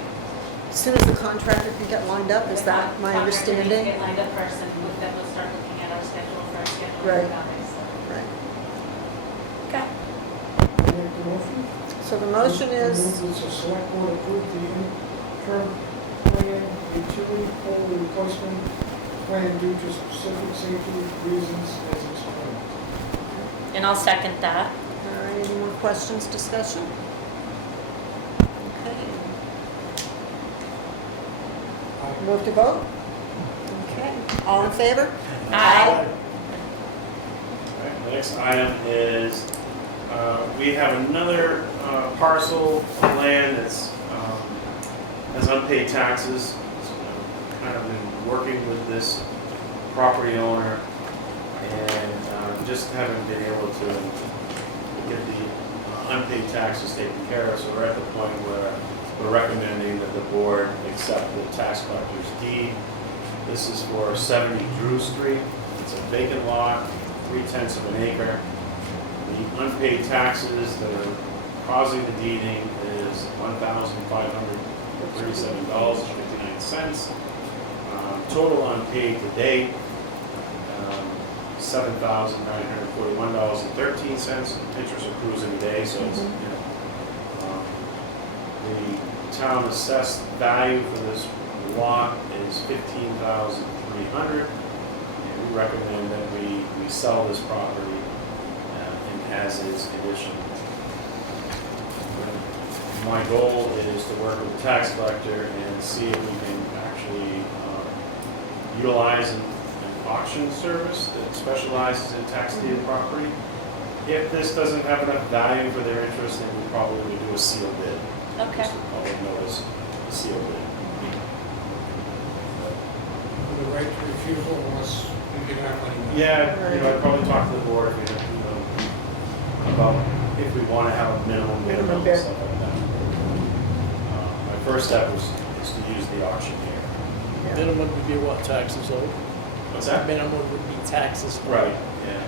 As soon as the contractor can get lined up, is that my Contractor needs to understanding? get lined up first, and then we'll start looking at our schedule for our schedule. Right. So. Right. okay. Make the motion? So the motion is, Move that the select board approve the interim plan utility pole replacement plan due to specific safety reasons as explained. And I'll second that. all right, any more questions, discussion? Okay. Move to vote? Okay, all in favor? Aye. Right, the next item is, we have another parcel of land that's, has unpaid taxes. Kind of been working with this property owner and just haven't been able to get the unpaid taxes taken care of. So we're at the point where we're recommending that the board accept the tax collector's deed. This is for 70 Drew Street. It's a vacant lot, 3/10 of an acre. The unpaid taxes that are causing the deeding is $1,537.59. Total unpaid to date, $7,941.13. Interest accrues in a day, so it's, the town assessed value for this lot is $15,300. And we recommend that we sell this property in as-is condition. My goal is to work with the tax collector and see if we can actually utilize an auction service that specializes in tax deed property. If this doesn't have enough value for their interest, then we probably would do a sealed bid. Okay. Just a public notice, a sealed bid. With the right to refusal unless we get our money back. Yeah, I'd probably talk to the board, about if we want to have a minimum bid Minimum and bid. stuff like that. My first step is to use the auction here. Yeah. Minimum would be what, taxes owed? What's that? Minimum would be taxes owed. Right, yeah.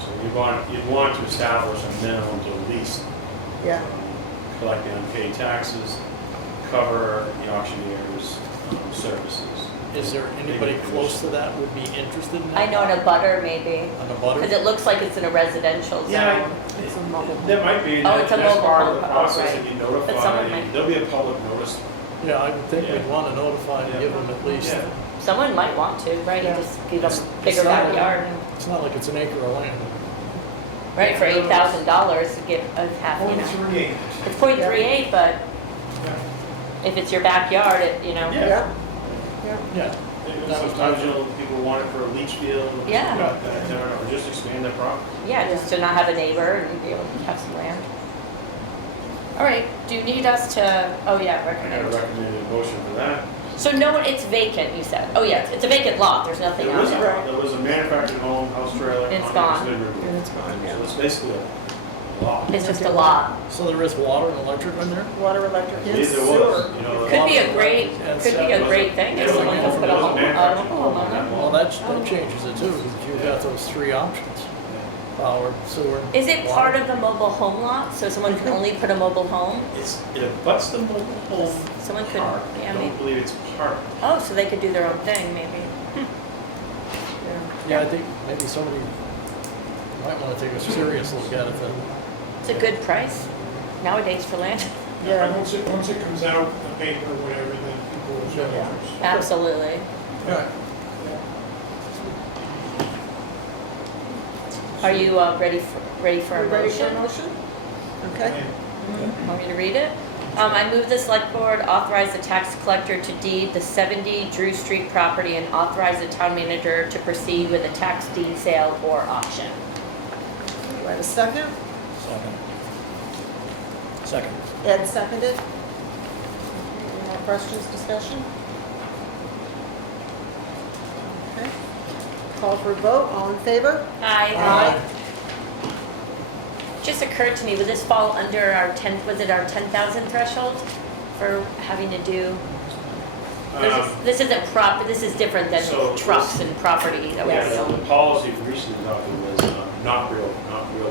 So you'd want to establish a minimum to at least Yeah, collect the unpaid taxes, cover the auctioneer's services. Is there anybody close to that would be interested in I that? know in a butter maybe, On the butter? because it looks like it's in a residential zone. Yeah, it's a mobile. there might be, and Oh, it's a that's mobile part of the home, process right. that you But someone notify, might- there'll be a public notice. Yeah, I would think we'd want to notify and Yeah. give them at least, Yeah. Someone might want to, right? You Yeah. just give them It's- a bigger it's not like- backyard, it's not like it's an acre of land. right? For $8,000 to get a half, you know. 0.38. It's .38, but Yeah. if it's your backyard, Yeah. Yeah, Yeah. Sometimes, people want it for a leach field. or Yeah. something like that, or just expand their property. yeah, just to not have a neighbor and be able to have some land. All right, do you need us to, oh yeah, I had a recommend. recommended motion for that. So no one, it's vacant, you said? Oh yeah, it's a vacant lot, there's nothing There on was a, there. there was a manufactured home, house trailer. It's on it, gone. been removed. and it's gone, yeah. So it's basically a lot. It's just a lot. So there is water and electric in there? Water, electric, I and believe there sewer. was, Could be a great, could be a great thing if There was someone a- could put a there was a home, manufactured home home on it. Well, that changes it too, because if you've got those three options, power, sewer. Is it water. part of the mobile home lot, so someone can only put a mobile home? It abuts the mobile home Someone could, park. yeah, I maybe. don't believe it's part. Oh, so they could do their own thing, maybe. Yeah, I think maybe somebody might want to take a serious look at it then. It's a good price nowadays for land. Yeah. Once it comes out, the paper, whatever, then people will show Yeah. interest. Absolutely. Yeah. Are you ready for a You ready for a motion? motion? Okay. Want me to read it? I move the select board authorize the tax collector to deed the 70 Drew Street property and authorize the town manager to proceed with a tax deed sale or auction. Do I have a second? Second. Second. Ed seconded. Any more questions, discussion? Okay. Call for a vote, all in favor? Aye. Just occurred to me, would this fall under our 10,000 threshold for having to do? This isn't this is different than So trucks and property that we Yeah, own. the policy recently adopted was not real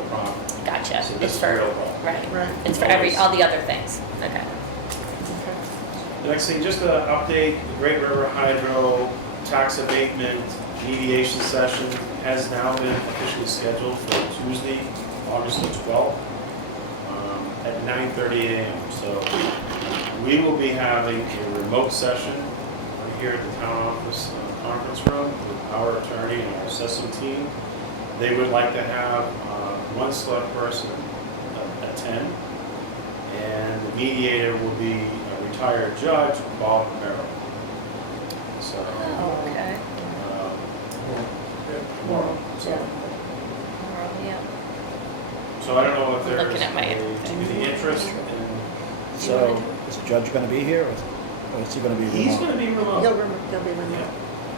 property. Gotcha. So It's this is for, real property. right. Right. It's for all the other things. Okay. The next thing, just to update, the Great River Hydro tax abatement mediation session has now been officially scheduled for Tuesday, August the 12th, at 9:30 a.m. So we will be having a remote session right here at the town office conference room with our attorney and our assessment team. They would like to have one select person attend, and the mediator will be a retired judge, Bob Barber. So, Oh, okay. tomorrow. So, Yeah. so I don't know if there's Looking at my any interest in. So, is the judge gonna be here, or is he gonna be remote? He's going to be remote. He'll be remote. Yeah.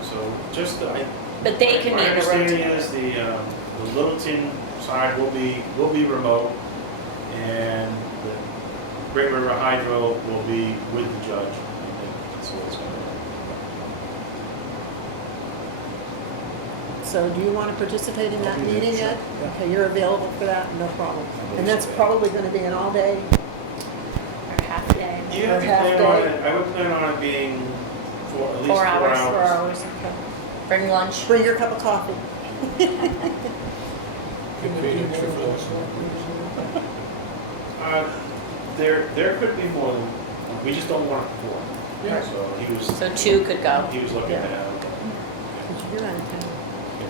So just But they can my be in a room understanding together. is the Littleton side will be remote, and the Great River Hydro will be with the judge. I think that's what it's going to be. So do you want to participate in that I'll be there, meeting, sure. Ed? Yeah. Okay, you're available for that, no problem. believe And that's so, yeah. probably going to be an all-day, Or half a day. Yeah, Or half day. I would plan on it being for at least 4 4 hours. hours. 4 hours, okay. Bring lunch. Bring your cup of coffee. There could be more than, we just don't want 4. Yeah. So he was, So 2 could go. he was looking Yeah. at it. You're out of town.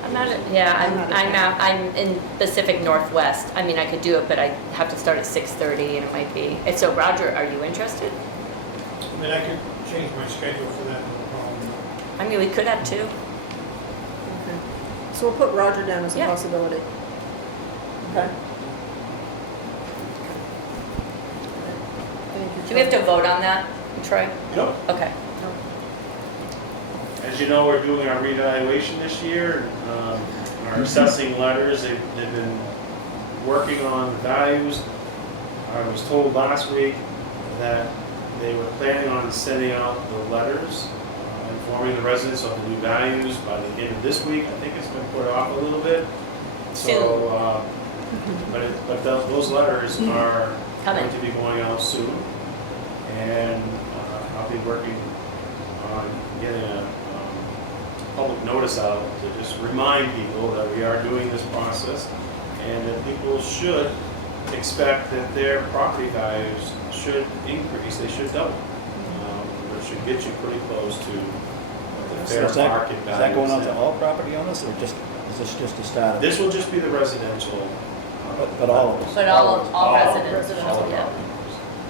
I'm not, yeah, I'm out of town. I'm in Pacific Northwest. I mean, I could do it, but I have to start at 6:30 and it might be. And so Roger, are you interested? I mean, I could change my schedule for that, no problem. I mean, we could have 2. Okay. So we'll put Roger down as a Yeah. possibility. Okay. Thank you. Do we have to vote on that, Troy? Nope. Okay. As you know, we're doing our reevaluation this year, our assessing letters, they've been working on the values. I was told last week that they were planning on sending out the letters informing the residents of the new values by the end of this week. I think it's been put off a little bit. So, but those letters are Coming. going to be going out soon. And I'll be working on getting a public notice out to just remind people that we are doing this process and that people should expect that their property values should increase, they should double. Which should get you pretty close to the So fair is that- market value. Is that going out to all property owners, or just, is this just a start? This will just be the residential. But all of us? But all residents, all yeah.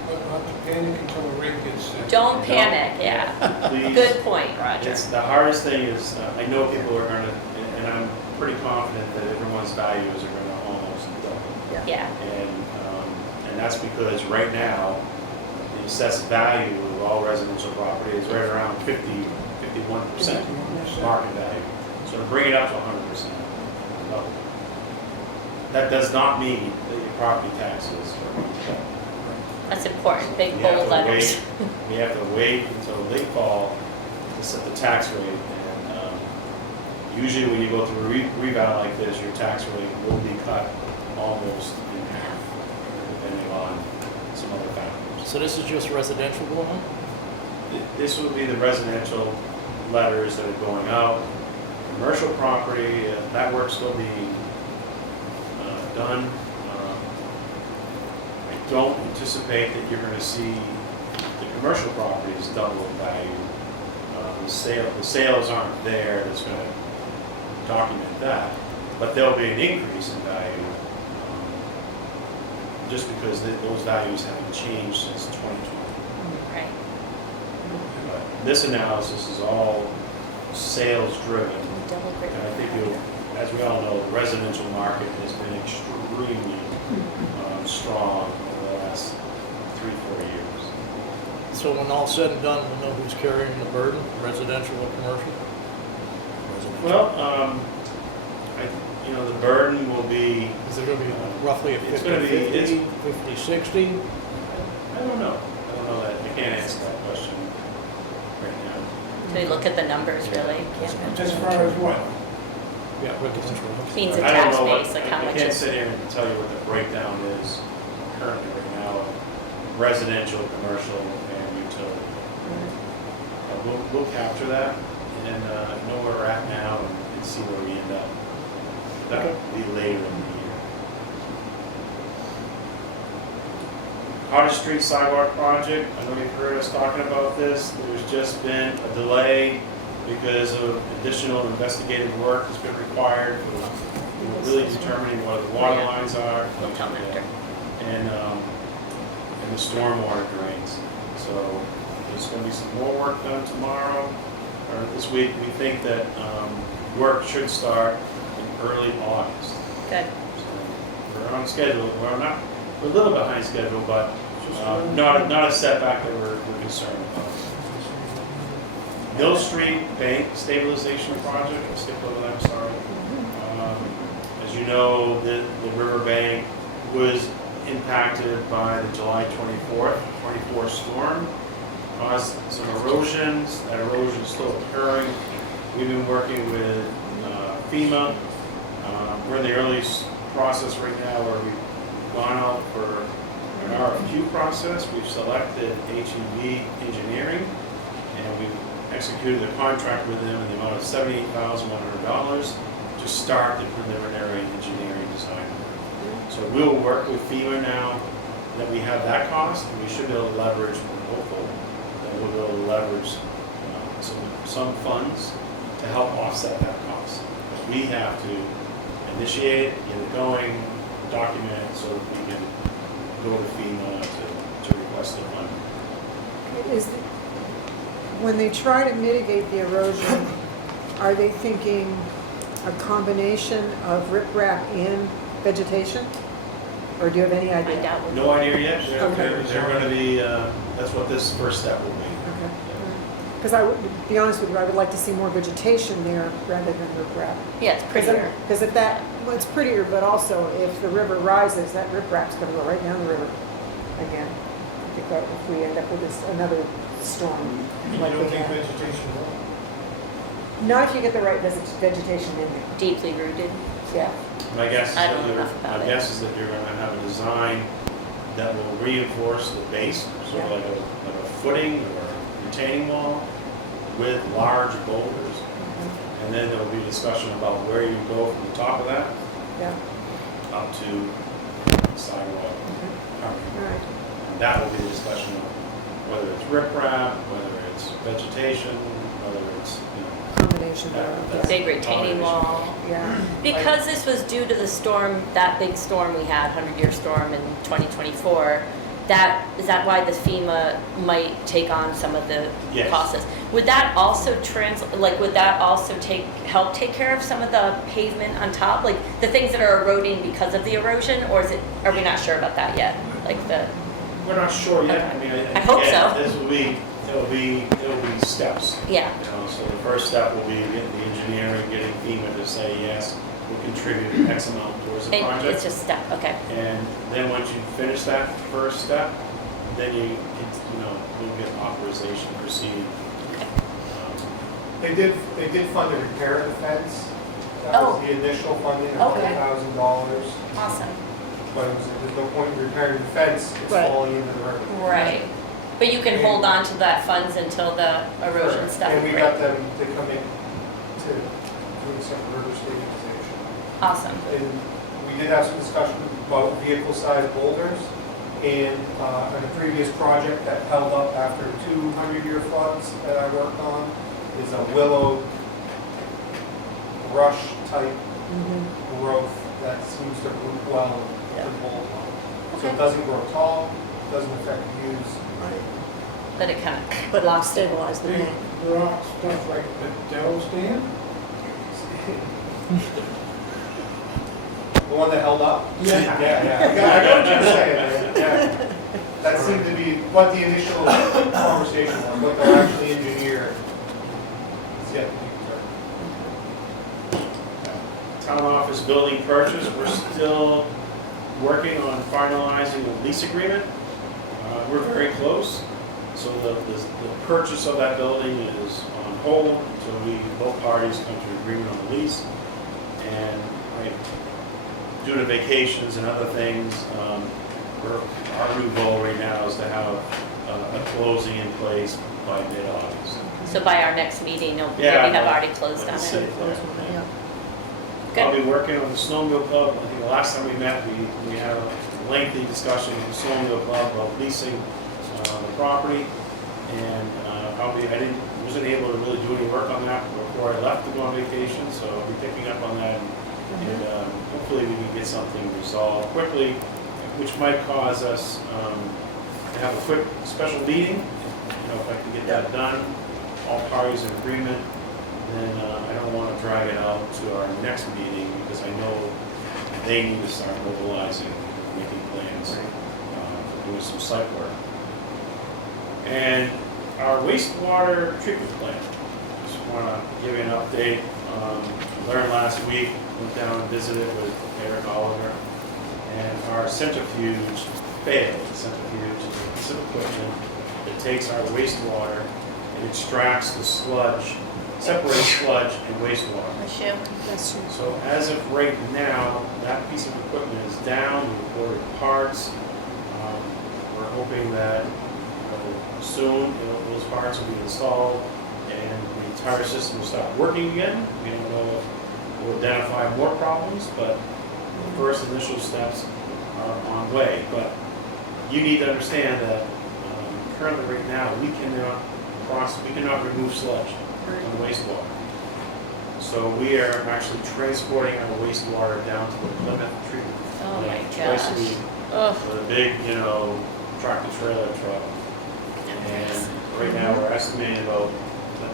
But not to panic until the rate gets set. Don't panic, yeah. Please. Good point, Roger. It's, the hardest thing is, I know people are gonna, and I'm pretty confident that everyone's values are gonna almost double. Yeah, And that's because right now, the assessed value of all residential property is right around 51% market value. So to bring it up to 100%. Well, that does not mean that your property taxes are going to go. that's important, big We have bold to letters. wait- We have to wait until they fall to set the tax rate. And usually when you go through a reval like this, your tax rate will be cut almost in half, depending on some other factors. So this is just residential going on? This would be the residential letters that are going out. Commercial property, that work's still being done. I don't anticipate that you're gonna see the commercial properties double in value. The sales aren't there that's gonna document that, but there'll be an increase in value, just because those values haven't changed since 2020. Right. But this analysis is all sales driven. Double great. And I think you'll, as we all know, the residential market has been extremely strong over the last 3-4 years. So when all's said and done, we'll know who's carrying the burden, residential or commercial? Well, the burden will be, Is it gonna be roughly a It's gonna be- 50/50, 50/60? I don't know that, I can't answer that question right now. So we look at the numbers really, As far as what? Yeah, residential. means the I don't tax know base, like how I much can't is. sit here and tell you what the breakdown is currently right now of residential, commercial, and utility. We'll capture that and know where we're at now and see where we end up. That'll be later in the year. Cottage Street sidewalk project, I know you've heard us talking about this. There's just been a delay because of additional investigative work that's been required for really determining what the water lines are. We'll tell them after. And the stormwater drains. So there's going to be some more work done tomorrow, or this week. We think that work should start in early August. Good. So we're on schedule. We're a little behind schedule, but not a setback that we're concerned about. Mill Street Bank Stabilization Project, I skipped over that, I'm sorry. As you know, the riverbank was impacted by the July 24th storm. Caused some erosions, that erosion is still occurring. We've been working with FEMA. We're in the early process right now where we've gone out for an RFQ process. We've selected HEB Engineering, and we've executed a contract with them in the amount of $78,100 to start the preliminary engineering design. So we'll work with FEMA now that we have that cost, and we should be able to leverage, we're hopeful, that we'll be able to leverage some funds to help offset that cost. But we have to initiate it, get it going, document it so that we can go to FEMA to request the money. When they try to mitigate the erosion, are they thinking a combination of riprap and vegetation? Or do you have any I idea? doubt we'll. No idea yet. Okay. They're going to be, that's what this first step will be. Because I would be honest with you, I would like to see more vegetation there rather than riprap. Yeah, it's prettier. Because if that, well, it's prettier, but also if the river rises, that riprap's gonna go right down the river again. If we end up with this, another storm You like don't we think had. vegetation will? Not if you get the right vegetation in there. Deeply rooted. Yeah. My guess I don't know enough about my it. guess is that you're gonna have a design that will reinforce the base, sort of like a footing or retaining wall with large boulders. And then there will be a discussion about where you go from the top of that Yeah. up to sidewalk. All right. And that will be the discussion of whether it's riprap, whether it's vegetation, whether it's, Combination of, Big retaining wall. yeah. Because this was due to the storm, that big storm we had, 100-year storm in 2024, is that why the FEMA might take on some of the Yes. costs? Would that also would that also help take care of some of the pavement on top? Like the things that are eroding because of the erosion, or are we not sure about that yet? We're not sure yet. Okay. I mean, I hope again, so. it'll be steps. Yeah, So the first step will be getting the engineering, getting FEMA to say, yes, we'll contribute X amount towards the it's project. just step, okay. And then once you finish that first step, then you'll get authorization to proceed. They did fund the repair of the fence. That Oh. was the initial funding of Okay. $10,000. Awesome. But it was, there's no point in repairing the fence, it's Right. falling into the river. Right. But you can hold on to that funds until the erosion stuff. And we Great. got them to come in to doing some river stabilization. Awesome. And we did have some discussion about vehicle-sized boulders. And in a previous project that held up after 200-year floods that I worked on is a willow brush type growth that seems to root well in the boulder. So it doesn't grow tall, doesn't affect views. But it kind of But it'll stabilize the paint. There are stuff like the Dell stand. The one that held up? Yeah. Yeah. I got what you're saying, yeah. That seemed to be what the initial conversation was, what they'll actually engineer is yet to be determined. Town office building purchase, we're still working on finalizing the lease agreement. We're very close. So the purchase of that building is on hold until both parties come to agreement on the lease. And due to vacations and other things, our new goal right now is to have a closing in place by mid-August. So by our next meeting, we Yeah, have already closed on Let's it. see. Good. I'll be working on the snowmobile club. I think the last time we met, we had a lengthy discussion with the snowmobile club about leasing the property. And I wasn't able to really do any work on that before I left to go on vacation, so I'll be picking up on that. And hopefully we can get something resolved quickly, which might cause us to have a quick special meeting. If I can get that done, all parties in agreement, then I don't want to drag it out to our next meeting because I know they need to start mobilizing, making plans for doing some site work. And our wastewater treatment plant, just want to give you an update. Learned last week, went down and visited with Eric Oliver, and our centrifuge failed. The centrifuge is a piece of equipment that takes our wastewater and extracts the sludge, separates sludge and wastewater. So as of right now, that piece of equipment is down, we ordered parts. We're hoping that soon those parts will be installed and the entire system will start working again. We don't know if we'll identify more problems, but the first initial steps are on way. But you need to understand that currently right now, we cannot remove sludge from the wastewater. So we are actually transporting our wastewater down to the Plymouth treatment Oh my twice a gosh. week with a big, tractor trailer truck. And right now, we're estimating about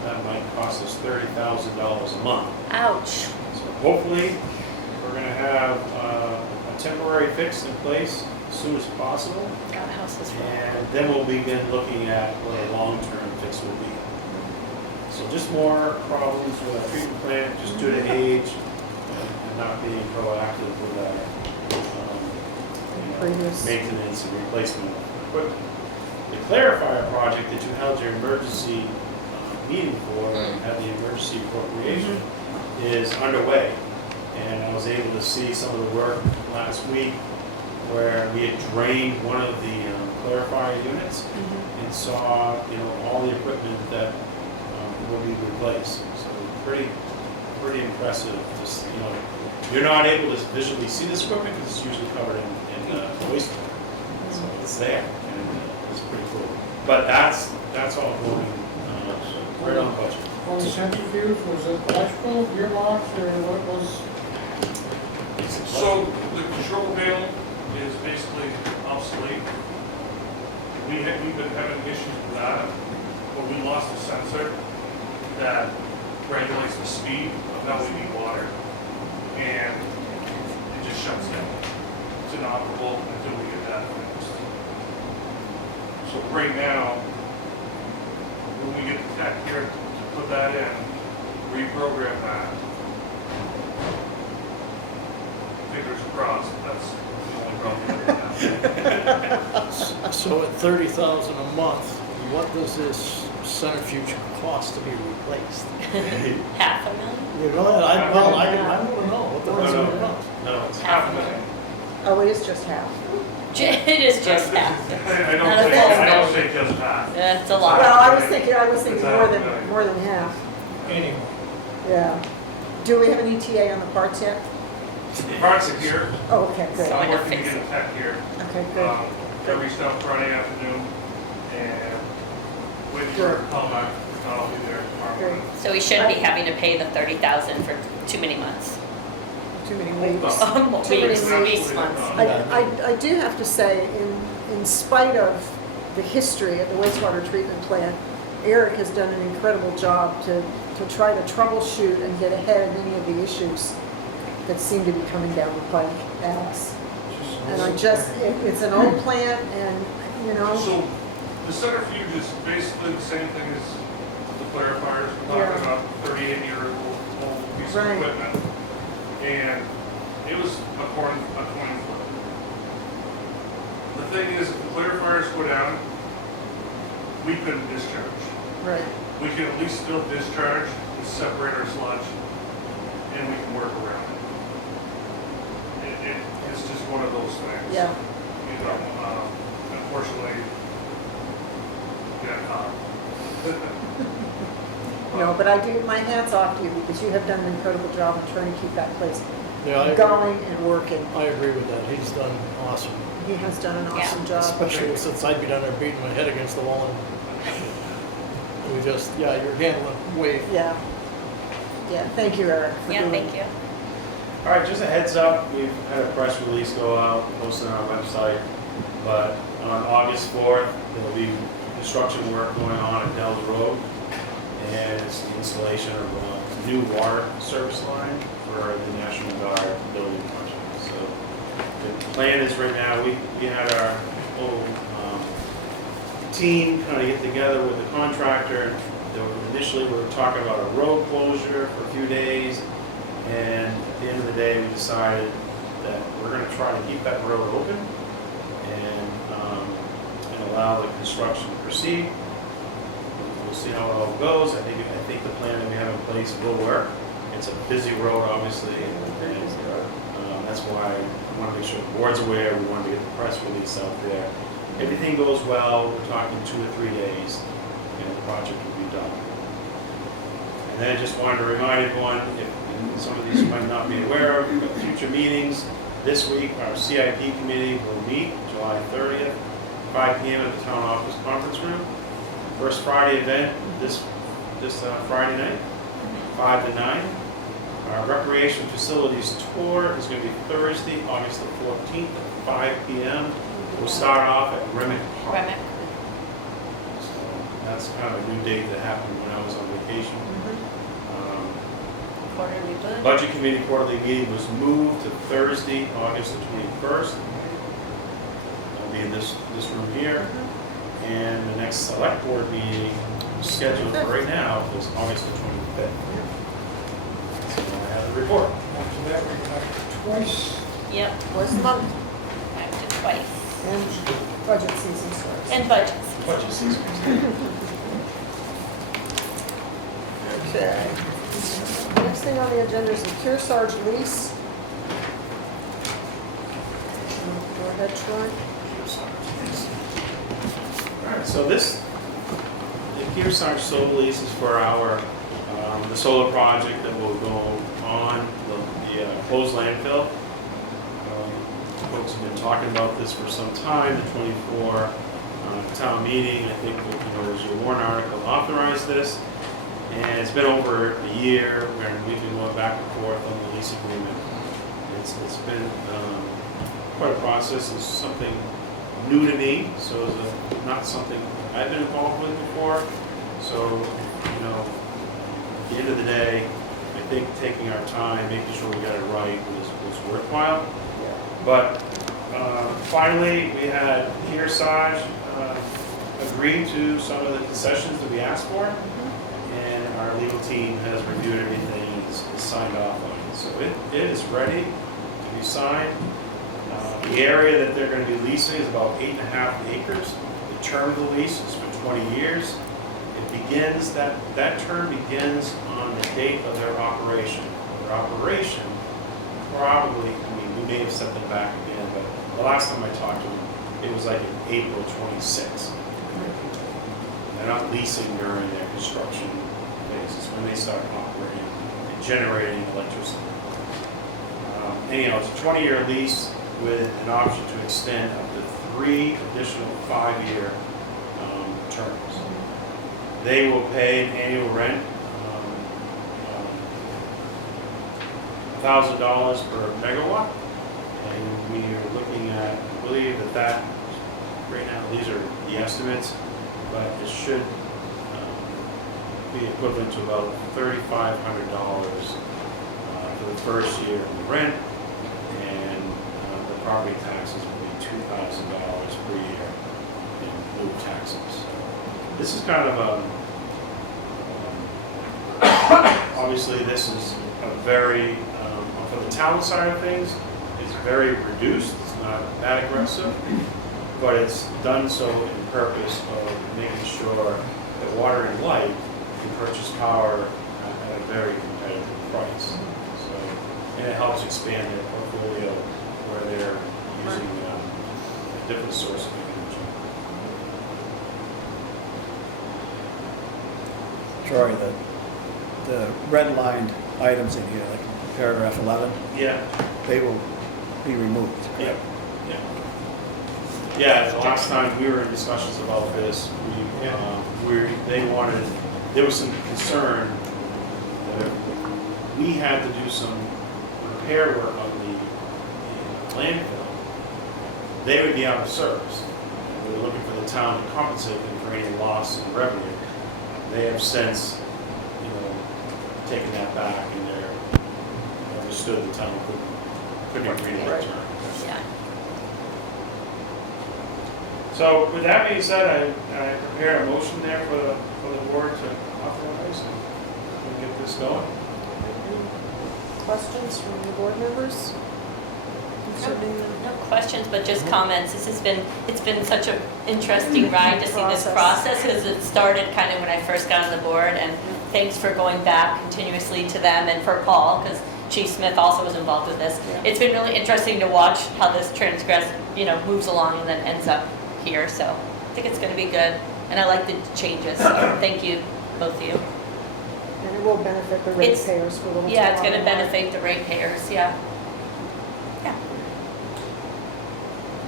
that might cost us $30,000 a month. Ouch. So hopefully, we're going to have a temporary fix in place as soon as possible. God, house is full. And then we'll begin looking at what a long-term fix will be. So just more problems with our treatment plant, just due to age and not being proactive with our maintenance and replacement of equipment. The clarifier project that you held your emergency meeting for, had the emergency appropriation, is underway. And I was able to see some of the work last week where we had drained one of the clarifier units and saw, all the equipment that will be replaced. So pretty impressive. Just, you're not able to visually see this equipment because it's usually covered in wastewater. So it's there, and it's pretty cool. But that's all going right on budget. On the centrifuge, was it electrical, gearbox, or what was? So the control panel is basically obsolete. We've been having issues with that, but we lost a sensor that regulates the speed of how we need water, and it just shuts down. It's inoperable until we get that fixed. So right now, when we get the tech here to put that in, reprogram that. Fingers crossed, that's the only problem that we have. So at 30,000 a month, what does this centrifuge cost to be replaced? $500,000? You know, I want to know what the hell's it cost. No, it's $500,000. Oh, it is just half. It is just half. I Not a full don't say just that. Yeah, it's a lot. Well, I was thinking more than half. Anyway. Yeah. Do we have an ETA on the parts yet? The parts are here. Oh, okay, good. So- I'm Going to working to fix get a tech here. Okay, good. I reached out Friday afternoon and waiting for a call back. If not, I'll be there tomorrow morning. So we shouldn't be having to pay the 30,000 for too many months. Too many weeks. Weeks, months. I do have to say, in spite of the history at the wastewater treatment plant, Eric has done an incredible job to try to troubleshoot and get ahead of any of the issues that seem to be coming down the pike at us. And it's an old plant and, So the centrifuge is basically the same thing as the clarifiers. We're talking about 38-year-old piece of Right. equipment. And it was a coin flip. The thing is, if the clarifiers go down, we couldn't discharge. right. We can at least still discharge and separate our sludge, and we can work around it. It's just one of those things. Yeah. Unfortunately, got caught. No, but I do, my hat's off to you because you have done an incredible job in trying to keep that place Yeah, I going and working. agree with that. He's done awesome. He has done an awesome job. Especially since I'd be down there beating my head against the wall and we just, you're handling way. Yeah. Yeah, thank you, Eric, for Yeah, doing thank you. All right, just a heads up, we've had a press release go out, posted on our website, but on August 4th, there'll be construction work going on at Dells Road, and it's the installation of a new water service line for the National Guard building project. So the plan is right now, we had our whole team kind of get together with the contractor. Initially, we were talking about a road closure for a few days, and at the end of the day, we decided that we're going to try to keep that road open and allow the construction to proceed. We'll see how it all goes. I think the plan that we have in place will work. It's a busy road, obviously, and that's why I want to make sure the board's aware. We wanted to get the press release out there. Everything goes well, we're talking 2 or 3 days, and the project will be done. And then I just wanted to remind everyone, if some of these you might not be aware of, but future meetings, this week our CIP committee will meet July 30th, 5 p.m. at the town office conference room. First Friday event this Friday night, 5 to 9. Our recreation facilities tour is going to be Thursday, August the 14th at 5 p.m. We'll start off at Remick Park. So that's kind of a new date that happened when I was on vacation. Quarterly budget. Budget committee quarterly meeting was moved to Thursday, August the 21st. It'll be in this room here. And the next select board meeting scheduled for right now is August the 25th. So I have the report. After that, we have twice. Yep, Twice a month, back to twice. and budget season starts. And budgets. Budget season. Okay. Next thing on the agenda is the Kearsarge lease. Go ahead, Troy. All right, so this, the Kearsarge solar lease is for our, the solar project that will go on the closed landfill. Folks have been talking about this for some time, the 24 town meeting, I think, it was your warrant article authorized this. And it's been over a year, and we've been going back and forth on the lease agreement. It's been quite a process. It's something new to me, so it's not something I've been involved with before. So, at the end of the day, I think taking our time, making sure we got it right was worthwhile. But finally, we had Kearsarge agree to some of the concessions that we asked for. And our legal team has reviewed everything and is signed off on it. So it is ready to be signed. The area that they're going to be leasing is about 8.5 acres. The term of the lease is for 20 years. It begins, that term begins on the date of their operation. Their operation, probably, we may have set them back again, but the last time I talked to them, it was like in April 26th. They're not leasing during their construction phase. It's when they start operating and generating electricity. Anyhow, it's a 20-year lease with an option to extend up to 3 additional 5-year terms. They will pay an annual rent, $1,000 per megawatt. And we are looking at, I believe that right now, these are the estimates, but it should be equivalent to about $3,500 for the first year of the rent, and the property taxes will be $2,000 per year in lieu taxes. So this is kind of obviously this is a very, for the town side of things, it's very reduced, it's not that aggressive, but it's done so in purpose of making sure that Water and Light can purchase power at a very competitive price. So, and it helps expand their portfolio where they're using a different source of energy. Troy, the red-lined items in here, like paragraph 11, Yeah. they will be removed. Yeah. Yeah, the last time we were in discussions about this, there was some concern that we had to do some repair work on the landfill. They would be out of service. We were looking for the town to compensate them for any loss in revenue. They have since, taken that back, and they're understood the town couldn't agree to that term. Yeah. So with that being said, I prepared a motion there for the board to authorize and get this going. Questions from the board members? Concerning the No questions, but just comments. It's been such an interesting ride to see this process, because it started kind of when I first got on the board, and thanks for going back continuously to them, and for Paul, because Chief Smith also was involved with this. Yeah. It's been really interesting to watch how this moves along and then ends up here, so I think it's going to be good, and I like the changes, so thank you, both of you. And it will benefit the ratepayers for a little while. Yeah, it's going to benefit the ratepayers, yeah.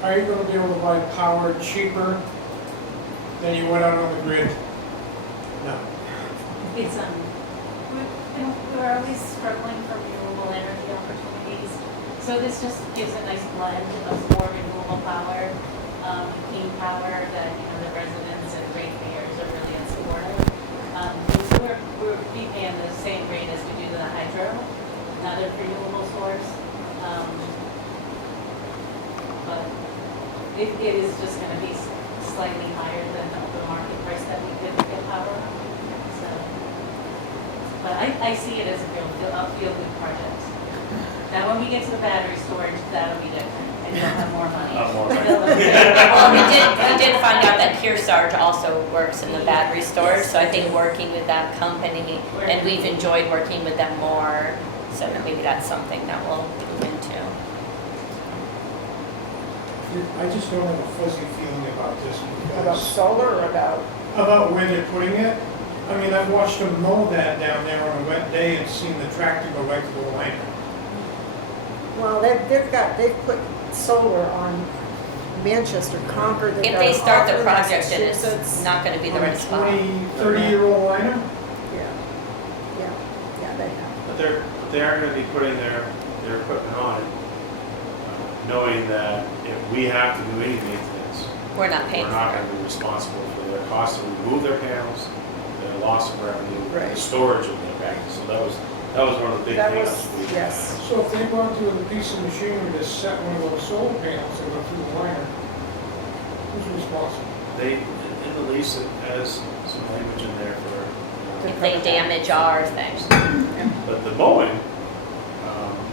Are you gonna be able to buy power cheaper than you would out on the grid? No. It's, we're always struggling for renewable energy opportunities. So this just gives a nice blend of more renewable power, clean power that, the residents and ratepayers are really in support of. So we're paying the same rate as we do the hydro, another renewable source. But it is just gonna be slightly higher than the market price that we could get power on. So, but I see it as a feel good project. Now, when we get to the battery storage, that'll be different. I and you'll have more money. More money. Well, we did find out that Kearsarge also works in the battery stores, so I think working with that company, and we've enjoyed working with them more, so maybe that's something that we'll move into. I just don't have a fuzzy feeling about this About because, solar or about where they're putting it. I mean, I've watched them mow that down there on a wet day and seen the tractor go right to the line. well, they've put solar on Manchester, Concord. they've If got they it start the all in project, then Massachusetts. it's not gonna be the On a right spot. 30-year-old liner? Yeah, they have. But they are gonna be putting their equipment on it, knowing that if we have to do any maintenance, We're not paying we're for not it. gonna be responsible for their cost to remove their panels, their loss of revenue, Right. the storage of their panels. So that was one of the big That things. was, yes. So if they go out to a piece of machinery to set one of those solar panels and go through the liner, who's responsible? They, in the lease, it has some language in there for, If they damage our thing. but the mowing,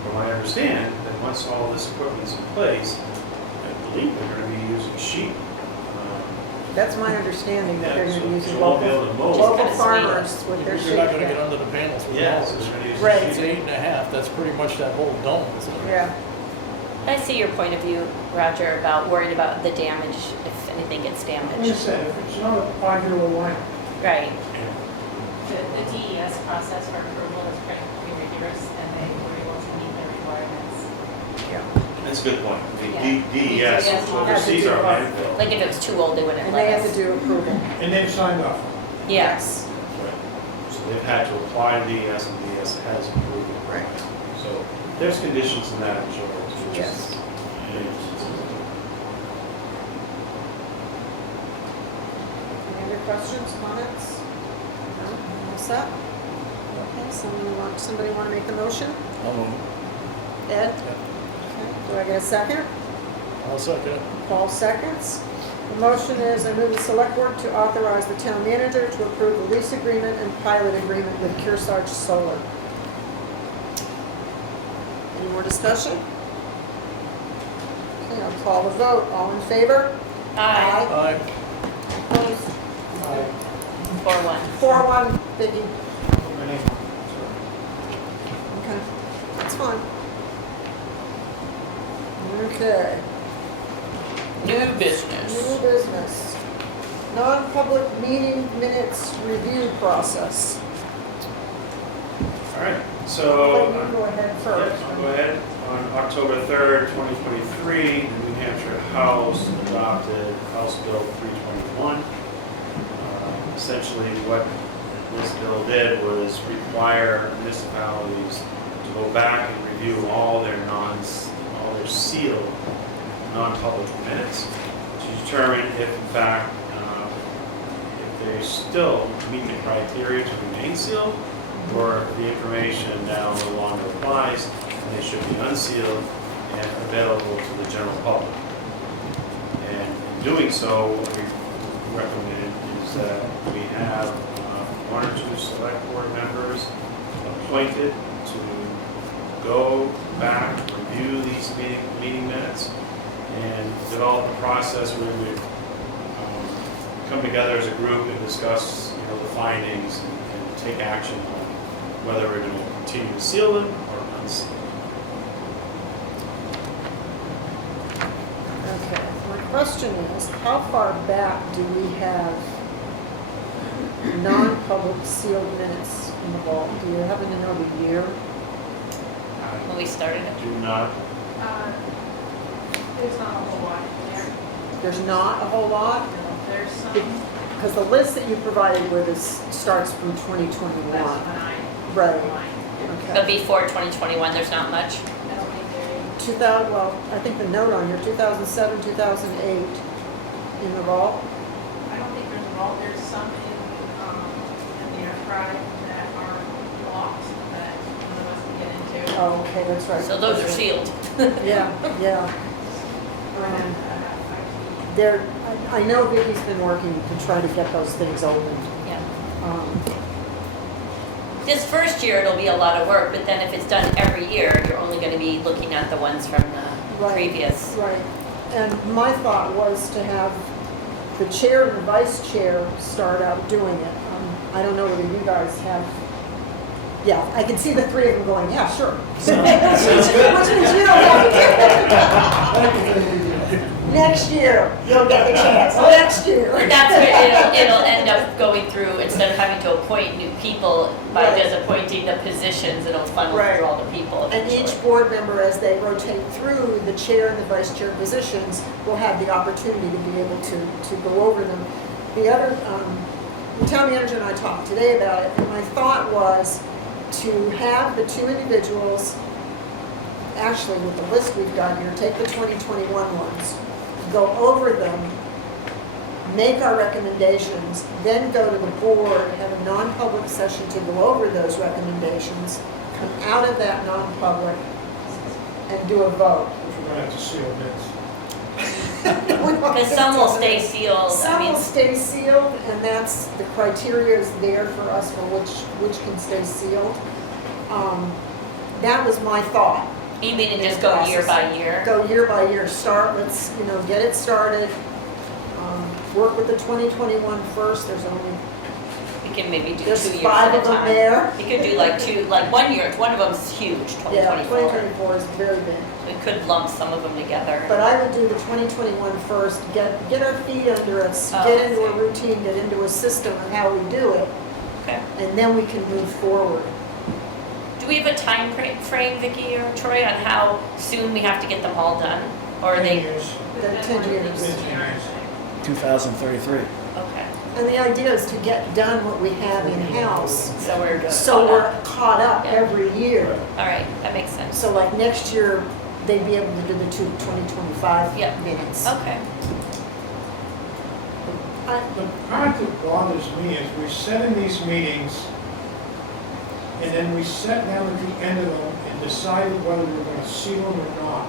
from what I understand, that once all this equipment's in place, I believe they're gonna be using sheep. That's my understanding, that they're Yeah, gonna be using so they'll be able to mow. local Kinda sweet. farmers with their You're not gonna sheep. get under the panels with Yeah, so mowers. they're gonna use Right. It's sheep. 8.5, that's pretty much that whole dome, isn't it? Yeah, I see your point of view, Roger, about worried about the damage, if anything gets Like I damaged. said, if it's not a 5-year-old liner, Right. The DES process for approval is pretty rigorous, and they were able to meet the requirements. That's a good point. The Yeah. DES, DES which oversees our landfill. Like if it was too old, they wouldn't and they let have to us. do approval. and they've signed off. Yes. Right. So they've had to apply to DES, and DES has approved it. Right. So there's conditions in that, I'm sure. which is- Yes. Any other questions, comments? No, all set? Okay, somebody want to make the motion? I'll move. Ed? Okay, do I get a second? I'll second it. Paul seconds. The motion is, I move the select board to authorize the town manager to approve the lease agreement and pilot agreement with Kearsarge Solar. Any more discussion? Okay, I'll call the vote. All in favor? Aye. Aye. Opposed? 4-1. 4-1, Vicky. My name, Okay, that's fine. Okay. New business. New business. Non-public meeting minutes review process. All right, Let so. you go ahead Yeah, first. I'll go ahead. On October 3rd, 2023, the New Hampshire House adopted House Bill 321. Essentially, what this bill did was require municipalities to go back and review all their sealed, non-public minutes to determine if, in fact, if they still meet the criteria to remain sealed, or if the information now no longer applies, and they should be unsealed and available to the general public. And in doing so, what we recommend is that we have 1 or 2 select board members appointed to go back, review these meeting minutes, and develop a process where we would come together as a group and discuss, the findings and take action on whether we're going to continue to seal them or unseal them. Okay, my question is, how far back do we have non-public sealed minutes in the vault? Do you happen to know the year? When we started it. Do not, There's not a whole lot in there. There's not a whole lot? There's some, Because the list that you provided with us starts from 2021. that's when I, Right, But okay. before 2021, there's not much. I don't think there is. 2000, well, I think the note on here, 2007, 2008 in the vault. I don't think there's a vault, there's some in the archive that are locked that none of us can get into. Oh, okay, that's right. So those are sealed. Yeah, yeah. And, There, I know Vicky's been working to try to get those things open. Yeah. Um, This first year, it'll be a lot of work, but then if it's done every year, you're only gonna be looking at the ones from the Right. previous. Right. And my thought was to have the chair and the vice chair start out doing it. I don't know whether you guys have, yeah, I can see the three of them going, yeah, sure. Which means you don't have to do it. Next year, you'll get the chance. Next year. That's where it'll end up going through, instead of having to appoint new people, by Right. just appointing the positions, it'll funnel Right. through all the people. And each eventually. board member, as they rotate through the chair and the vice chair positions, will have the opportunity to be able to go over them. The other, the town manager and I talked today about it, and my thought was to have the two individuals, actually with the list we've got here, take the 2021 ones, go over them, make our recommendations, then go to the board, have a non-public session to go over those recommendations, come out of that non-public and do a vote. Which we're gonna have to seal minutes. Because some will stay sealed, I Some mean, will stay sealed, and that's, the criteria is there for us for which can stay sealed. That was my thought. you mean to just go year by year? Go year by year, start, let's, get it started. Work with the 2021 first, there's only, We can maybe do 2 there's years 5 at a of them time. there. We could do like 2, like 1 year, one of them's huge, Yeah, 2024. 2024 is very big. We could lump some of them together. But I would do the 2021 first, get our feet under us, Oh, get I into a see. routine, get into a system of how we do it, Okay. and then we can move forward. Do we have a time frame, Vicki or Troy, on how soon we have to get them all done? Or are 10 they, years. Then 10 years. 10 years. 2033. okay, And the idea is to get done what we have in-house, so we're good. so we're caught up Yeah. every year. All right, that makes sense. So like next year, they'd be able to do the 2025 Yeah. minutes. Okay, The part that bothers me is we sit in these meetings, and then we sat down at the end of them and decided whether we were gonna seal them or not.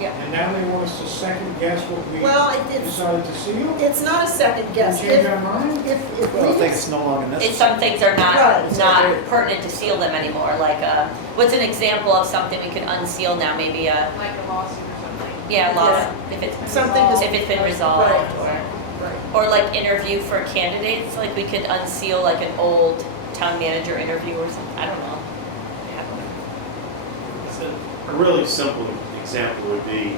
Yeah. And now they want us to second guess what we Well, it's, decided to seal? it's not a second guess. We change our mind? If Well, I we think it's no longer it's necessary. some things are Right. not pertinent to seal them anymore, like, what's an example of something we could unseal now, maybe Like a lawsuit or something. yeah, Yeah. if it's, Something is- if it's been resolved, Right. or. Right. Or like interview for candidates, like we could unseal like an old town manager interview or something, I don't know. So a really simple example would be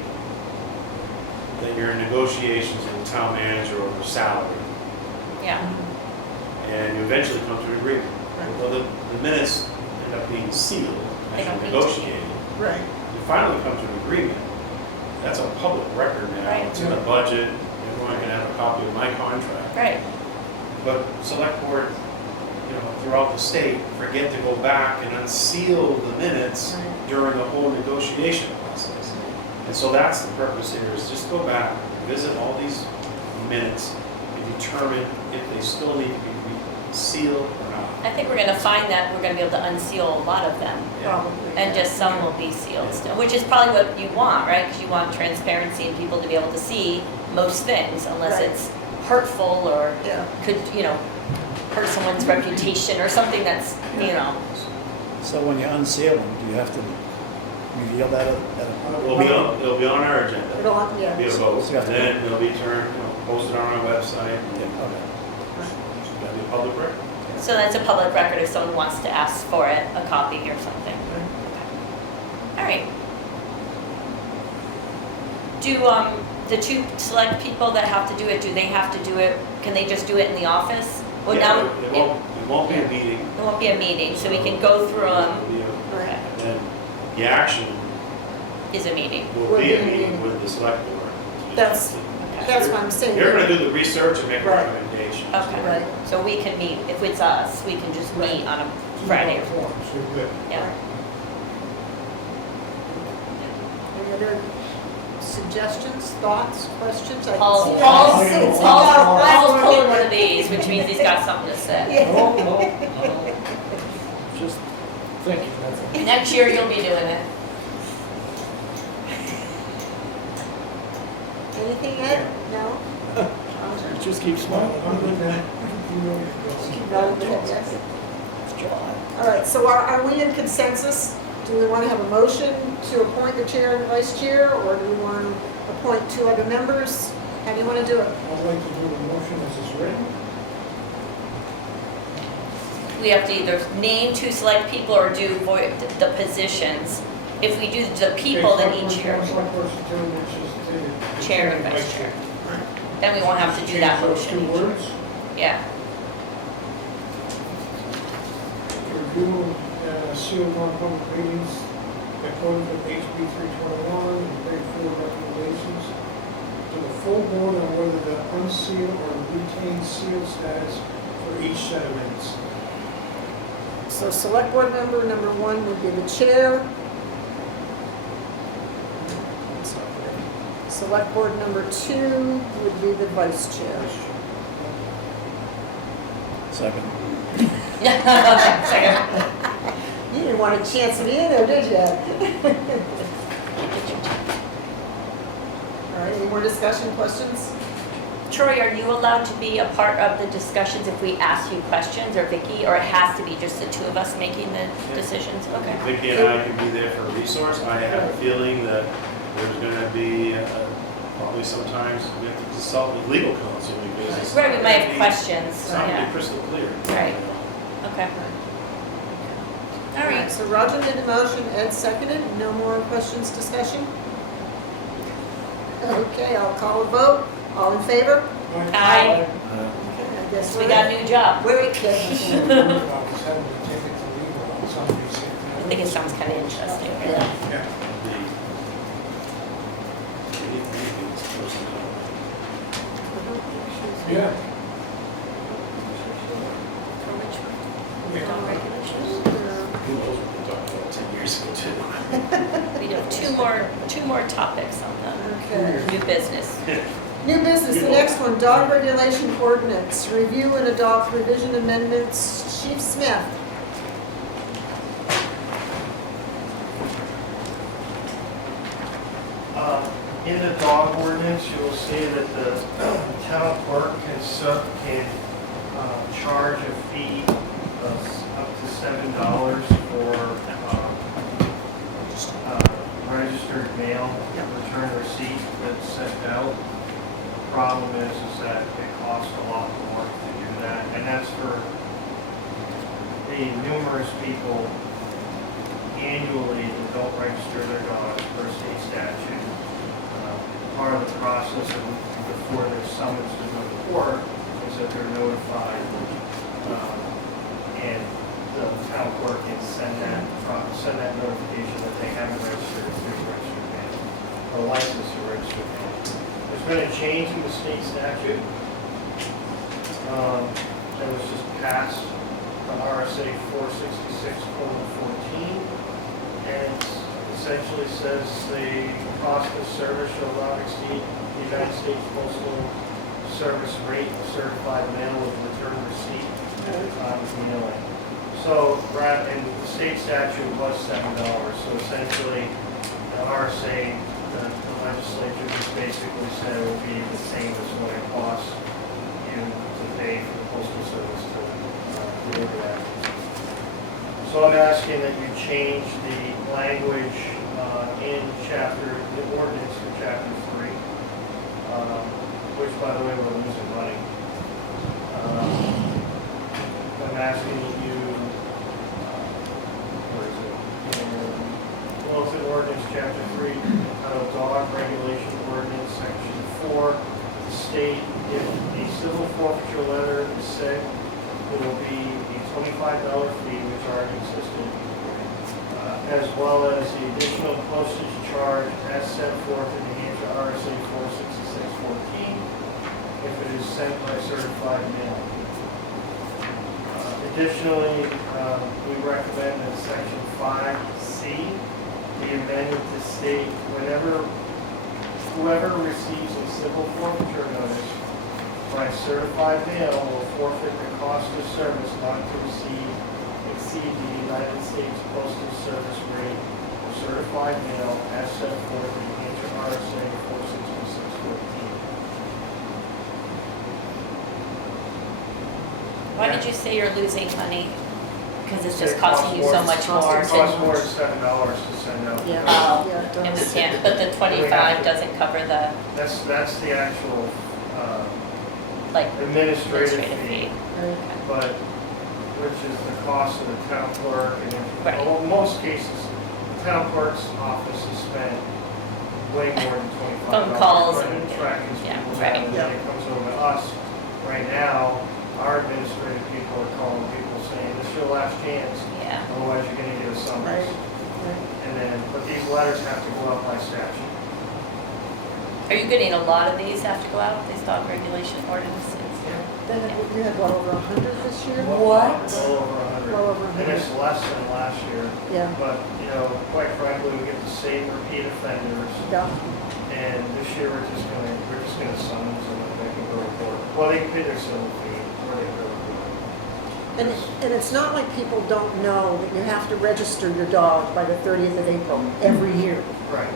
that you're in negotiations with the town manager over salary, Yeah, and you eventually come to an agreement. Right. Well, the minutes end up being sealed They as don't you need to be. negotiated. Right. You finally come to an agreement, that's a public record now, Right. it's in the budget, everyone can have a copy of my contract. right, But select board, throughout the state, forget to go back and unseal the minutes Right. during the whole negotiation process. And so that's the purpose here, is just go back, visit all these minutes, and determine if they still need to be sealed or not. I think we're gonna find that we're gonna be able to unseal a lot of them. Probably. And just some will be sealed still, which is probably what you want, right? Because you want transparency and people to be able to see most things, unless Right. it's hurtful or Yeah. could, hurt someone's reputation or something that's, So when you unseal them, do you have to reveal that at a? It'll be on our agenda, It'll, yeah. be a vote, So you have and to- then it'll be turned, posted on our website, Yeah, okay. it'll be a public record. so that's a public record if someone wants to ask for it, a copy or something. All right. Do, the two select people that have to do it, do they have to do it, can they just do it in the office? Well, Yeah, now, it won't be a meeting. it won't be a meeting, so we can go through them, It'll be a- Right. And then the action is a meeting. will be a meeting with the select board. That's what I'm saying. You're gonna do the research and make Right. recommendations. Okay, Right. so we can meet, if it's us, we can just meet on a Friday. Forms, we're good. Yeah. Any other suggestions, thoughts, questions? I can Paul's see- Paul's I can see- Paul's pulling one of these, which means he's got something to say. Yeah. No, just thinking, that's all. Next year you'll be doing it. Anything, Ed? No? Just keep smiling. I'm good now. You know, Keep going with it, yes. It's July. All right, so are we in consensus do we want to have a motion to appoint the chair and the vice chair, or do we want to appoint 2 other members? How do you want to do it? I'd like to do the motion as is written. We have to either name 2 select people or do the positions. If we do the people, then each year, Select person two, which is the chair and vice chair. Then we won't have to do that Change those motion. 2 words. Yeah. Review sealed non-public meetings according to HB 321 and 34 recommendations to the full board on whether the unsealed or retained sealed status for each set of minutes. So select board member number 1 would be the chair. Select board number 2 would be the vice chair. Second. Second. You didn't want a chance to be in there, did you? All right, any more discussion, questions? Troy, are you allowed to be a part of the discussions if we ask you questions, or Vicky, or it has to be just the 2 of us making the decisions? Okay. Vicki and I can be there for a resource. I have a feeling that there's gonna be, probably sometimes we have to consult with legal counsel because it's. Right, we might have questions, It's not gonna yeah. be crystal clear. Right. Okay. All right. So Roger made the motion, Ed seconded. No more questions, discussion? Okay, I'll call a vote. All in favor? Aye. Okay, I guess We got a new job. We're I think it sounds kind of interesting. Yeah. Yeah. Who knows what we talked about 10 years ago too. We have two more topics on Okay. the new business. New business, the next one, dog regulation ordinance. Review and adopt revision amendments. Chief Smith. In the dog ordinance, you will see that the town clerk can charge a fee of up to $7 for registered mail return receipt that's sent out. The problem is that it costs a lot more to do that, and that's for the numerous people annually that don't register their dogs per state statute. Part of the process before they're summoned to go to court is that they're notified, and the town clerk can send that notification that they haven't registered through registered mail, or license to register mail. There's been a change in the state statute that was just passed, the RSA 466:14, and it essentially says the cost of service shall not exceed the United States Postal Service rate of certified mail with return receipt at the time of mailing. So, and the state statute was $7, so essentially, the RSA, the legislature just basically said it would be the same as what it costs you to pay for the postal service to deliver that. So I'm asking that you change the language in the ordinance for chapter 3, which by the way, we're losing money. I'm asking that you, where is it? Littleton Ordinance chapter 3, entitled Dog Regulation Ordinance, section 4, state if a civil forfeiture letter is sent, there will be a $25 fee, which already existed, as well as the additional postage charge as set forth in New Hampshire RSA 466:14 if it is sent by certified mail. Additionally, we recommend that section 5C be amended to state whoever receives a civil forfeiture notice by certified mail will forfeit the cost of service not to exceed the United States Postal Service rate of certified mail as set forth in New Hampshire RSA 466:14. Why did you say you're losing money? because it's just costing you so much more It costs more to. than $7 to send out. Yeah. Oh, Yeah, it and we does. can't, but the 25 doesn't cover the, That's the actual like, administrative administrative fee, fee. Okay. but, which is the cost of the town clerk, and Right. well, in most cases, the town clerk's office has spent way more than $25. Phone calls trying to and- track these yeah, people right. down, and then it comes over to us. Right now, our administrative people are calling people saying, this is your last chance, Yeah. otherwise you're gonna get a summons. Right. And then, but these letters have to go out by statute. Are you getting a lot of these have to go out, these dog regulation ordinances? Then you had what, over 100 this year? What? Well over 100. Well over And it's less than last year. Yeah, But, you know, quite frankly, we get the same repeat offenders. yeah, And this year, we're just gonna summons them and they can go to court. Well, they can pay their civil fee, or they can go to court. and it's not like people don't know that you have to register your dog by the 30th of April every year. Right.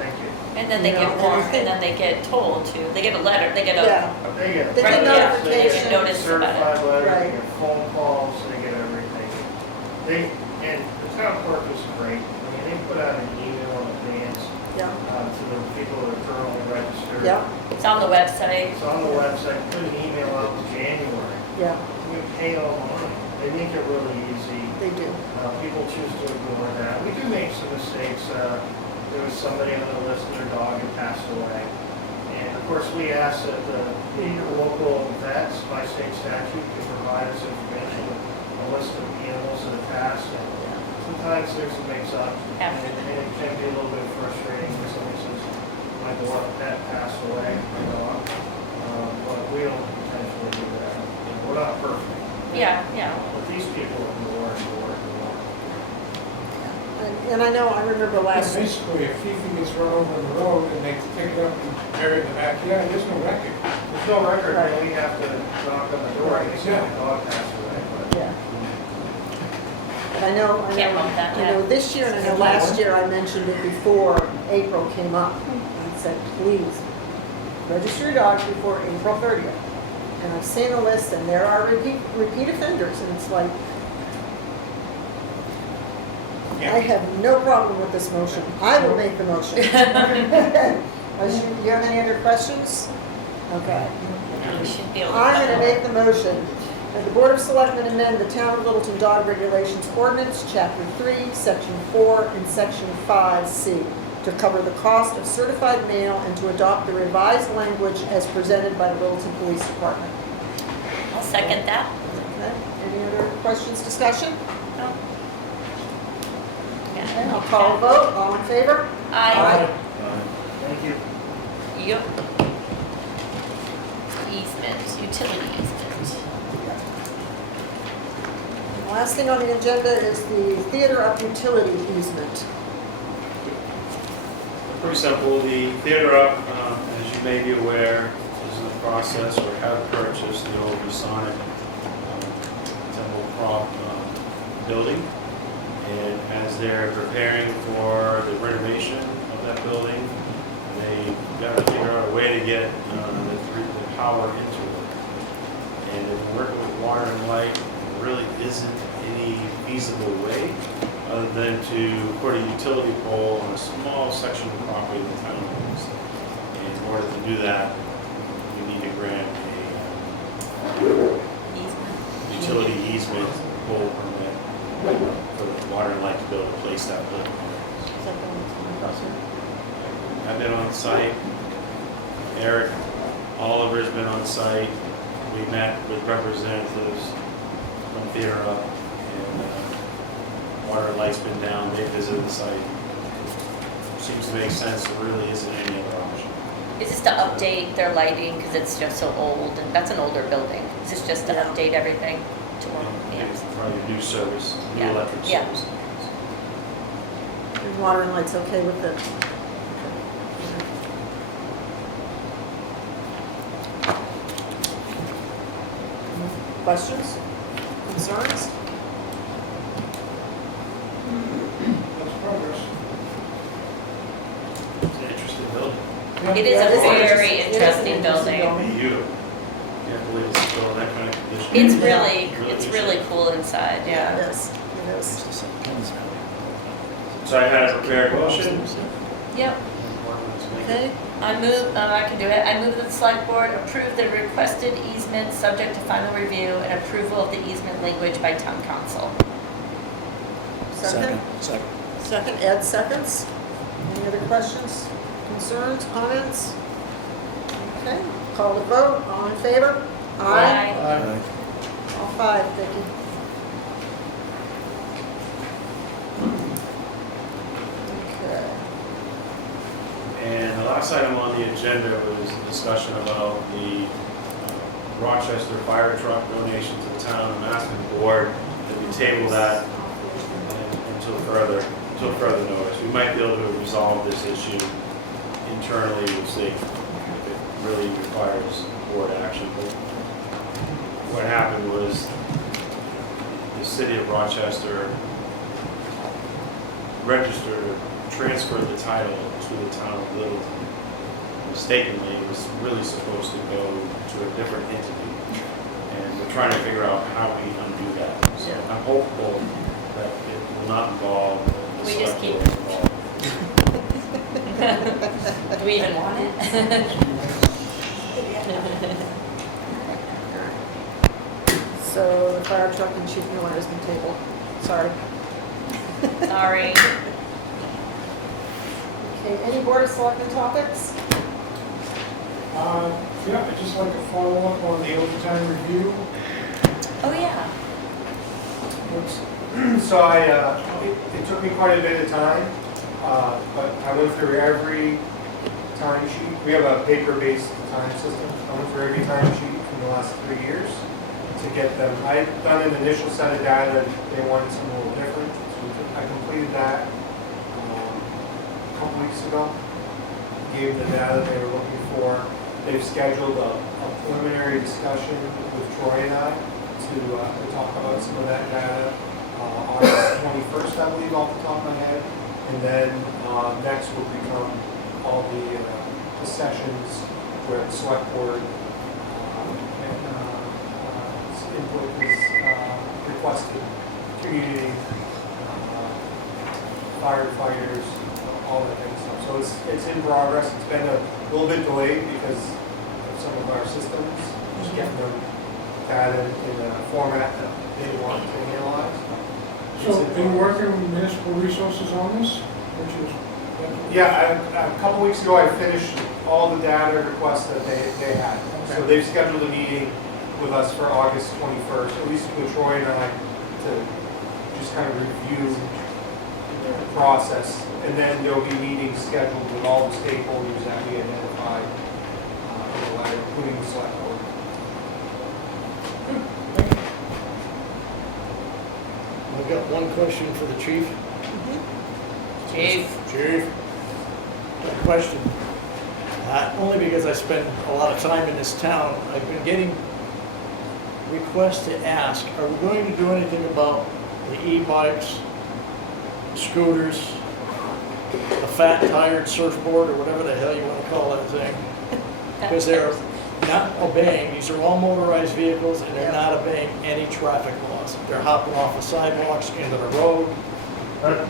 Thank you. And then they You get know, and I warned, think- and then they get told to, they get a letter, they get a, Yeah, They get. They get Right, yeah, They notification. get notice about it. certified letters, they Right. get phone calls, they get everything. And the town clerk is great. I mean, they put out an email in advance yeah, to the people that are currently registered. yeah, it's on the website. It's on the website, put an email out in January. yeah, We pay all the money. They make it really easy. they do. People choose to ignore that. We do make some mistakes. There was somebody on the list, their dog had passed away. And of course, we ask that the local vets by state statute can provide us information with a list of animals that have passed. And sometimes there's a mix-up, and it can be a little bit frustrating when somebody says, my dog pet passed away, my dog. But we don't intentionally do that. We're not perfect. Yeah, yeah. But these people ignore and ignore and ignore. And I know, I remember last, Basically, if Fifi gets run over on the road and they pick it up and bury it in the backyard, there's no record. There's no record, and we have to knock on the door, and they say the dog passed away, but. yeah. And I know, Can't bump that I know this year, and I know last year I mentioned it before April came up. I said, please, register your dogs before April 30th. And I've seen a list, and there are repeat offenders, and it's like, I have no problem with this motion. I will make the motion. You have any other questions? Okay. We should be able to. I'm going to make the motion that the Board of Selectmen amend the Town of Littleton Dog Regulations Ordinance, Chapter 3, Section 4, and Section 5C, to cover the cost of certified mail and to adopt the revised language as presented by the Littleton Police Department. I'll second that. Okay, any other questions, discussion? No. Okay, Yeah. I'll call a vote, all in favor? I, Thank you. yep. Easement, utility easement. Last thing on the agenda is the theater up utility easement. Pretty simple, the theater up, as you may be aware, is in the process or have purchased the old Masonic Temple Prop building. And as they're preparing for the renovation of that building, they got to figure out a way to get the power into it. And they've been working with water and light, there really isn't any feasible way other than to put a utility pole on a small section of property the town owns. And in order to do that, we need to grant a utility easement pole permit for the water and light to be able to place that building. I've been on site. Eric Oliver's been on site. We met with representatives from Theater Up, and Water and Light's been down. They visited the site. Seems to make sense. There really isn't any other option. Is this to update their lighting, because it's just so old, and that's an older building? Is this just to update everything to more? Yeah, it's probably new service, new Yeah. electric Yeah. service. And water and light's okay with it? Questions? Concerns? That's progress. It's an interesting building. It is Yeah, a it is very it is an interesting building. Beautiful. Can't believe it's still in that kind of condition. condition. It's good really shape. cool inside, yeah. It is, it is. So I had a prepared motion. Yep. Okay, I move, I can do it. I move that the select board approve the requested easement subject to final review and approval of the easement language by town council. second? Second. Second, Ed seconds. Any other questions, concerns, comments? Okay, call the vote, all in favor? Aye. All five, Vicki. Okay. And the last item on the agenda was a discussion about the Rochester fire truck donation to the town. I'm asking the board that we table that until further notice. We might be able to resolve this issue internally, we'll see if it really requires board action. But what happened was the city of Rochester registered, transferred the title to the town of Littleton. Mistakenly, it was really supposed to go to a different entity. And we're trying to figure out how we undo that. So Yeah. I'm hopeful that it will not involve the We just select keep board involved. Do we even want it? So the fire truck and chief Nolan has been tabled. Sorry. Sorry. Okay, any board of selectmen topics? Yeah, I'd just like to follow up on the overtime review. Oh, yeah. So it took me quite a bit of time, but I went through every time sheet. We have a paper-based time system. I went through every time sheet in the last 3 years to get them. I had done an initial set of data. They wanted something a little different. So I completed that a couple weeks ago. Gave them the data they were looking for. They've scheduled a preliminary discussion with Troy and I to talk about some of that data. August 21st, I believe, off the top of my head. And then next will become all the sessions where the select board input is requested, community, firefighters, all that kind of stuff. So it's in progress. It's been a little bit delayed because of some of our systems, just getting them data in a format that they want to analyze. So are you working with municipal resources on this, which is? Yeah, a couple weeks ago, I finished all the data requests that they had. So they've scheduled a meeting with us for August 21st, at least with Troy and I, to just kind of review the process. And then there'll be meetings scheduled with all the stakeholders that we identified in the letter, including the select board. I've got one question for the chief. Chief. Chief. A question. Only because I spend a lot of time in this town, I've been getting requests to ask, are we going to do anything about the e-bikes, scooters, the fat tired surfboard, or whatever the hell you want to call that thing? Because they're not obeying, these are all motorized vehicles, and they're not obeying any traffic laws. They're hopping off the sidewalks into the road,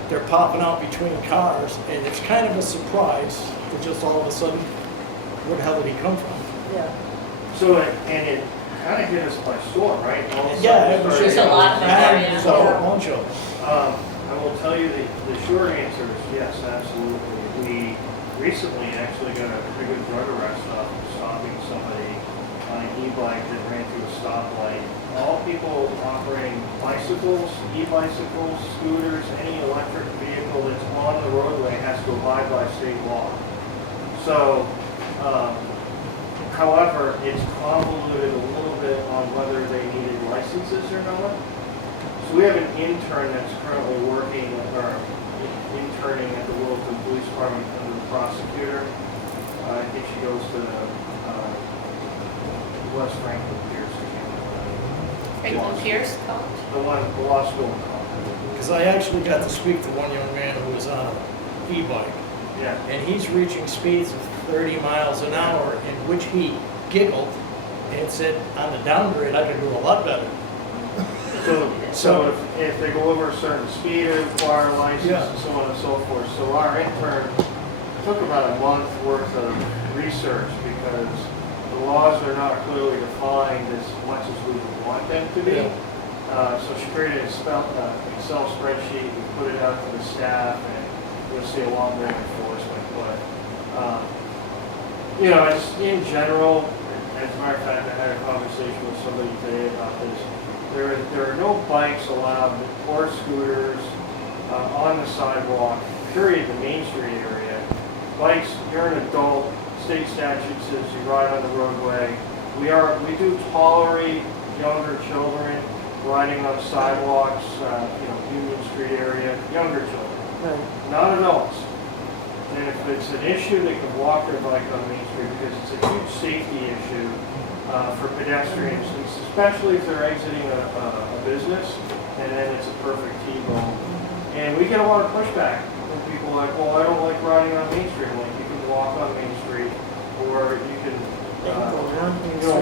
they're popping out between cars, and it's kind of a surprise that just all of a sudden, where the hell did he come from? Yeah. So, and it kind of hit us by storm, right? All of a Yeah, sudden it was started- There's a lot of them there, yeah. There's a whole bunch of them. I will tell you the short answer is yes, absolutely. We recently actually got a pretty good drug arrest off stopping somebody on an e-bike that ran through a stoplight. All people operating bicycles, e-bicycles, scooters, any electric vehicle that's on the roadway has to abide by state law. So, however, it's convoluted a little bit on whether they needed licenses or not. So we have an intern that's currently working, or interning at the Littleton Police Department under the prosecutor. I think she goes to West Franklin Pierce. Franklin Pierce College? The law school in Concord. Because I actually got to speak to one young man who was on an e-bike, Yeah. and he's reaching speeds of 30 miles an hour, in which he giggled and said, on the downgrade, I could do a lot better. So if they go over a certain speed, it require a license Yeah. and so on and so forth. So our intern took about a month worth of research because the laws are not clearly defined as much as we would want them to be. So she created an Excel spreadsheet, we put it out to the staff, and you'll see a long range enforcement. But, you know, it's in general, as a matter of fact, I had a conversation with somebody today about this. There are no bikes allowed or scooters on the sidewalk, period, the Main Street area. Bikes, you're an adult, state statute says you ride on the roadway. We do tolerate younger children riding on sidewalks, Union Street area, younger children, not adults. And if it's an issue, they can walk their bike on Main Street because it's a huge safety issue for pedestrians, especially if they're exiting a business, and then it's a perfect T-bone. And we get a lot of pushback from people like, well, I don't like riding on Main Street. Like, you can walk on Main Street, or you can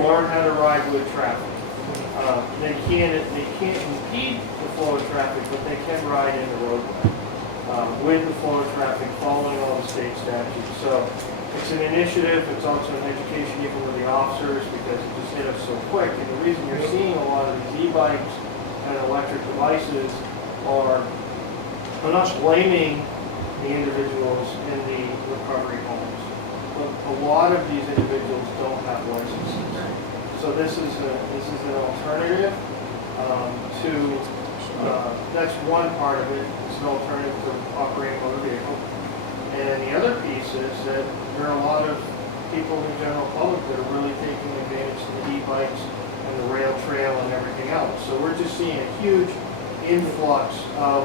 learn how to ride with traffic. They can't impede the flow of traffic, but they can ride in the roadway with the flow of traffic, following all the state statutes. So it's an initiative. It's also an education even with the officers because it just hit us so quick. And the reason you're seeing a lot of these e-bikes and electric devices are, I'm not blaming the individuals in the recovery homes, but a lot of these individuals don't have licenses. So this is an alternative to, that's one part of it. It's an alternative to operating a motor vehicle. And then the other piece is that there are a lot of people in the general public that are really taking advantage of the e-bikes and the rail trail and everything else. So we're just seeing a huge influx of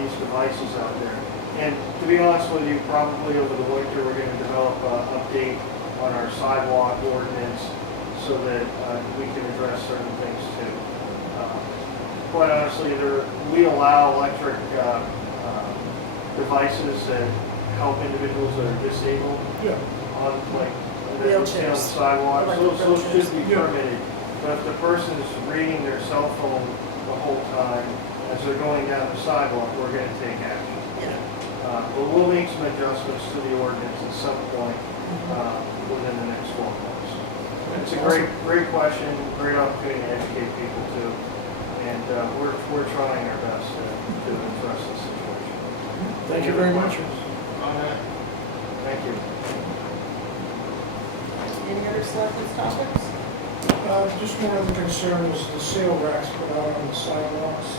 these devices out there. And to be honest with you, probably over the winter we're going to develop an update on our sidewalk ordinance so that we can address certain things too. Quite honestly, we allow electric devices that help individuals that are disabled on Wheelchairs. sidewalks. Those should be permitted. But if the person is reading their cell phone the whole time as they're going down the sidewalk, we're going to take action. But we'll make some adjustments to the ordinance at some point within the next 12 months. It's a great question, great opportunity to educate people too, and we're trying our best to address this situation. Thank you very much. Thank you. Any other selectmen's topics? Just one other concern is the sale racks put out on the sidewalks.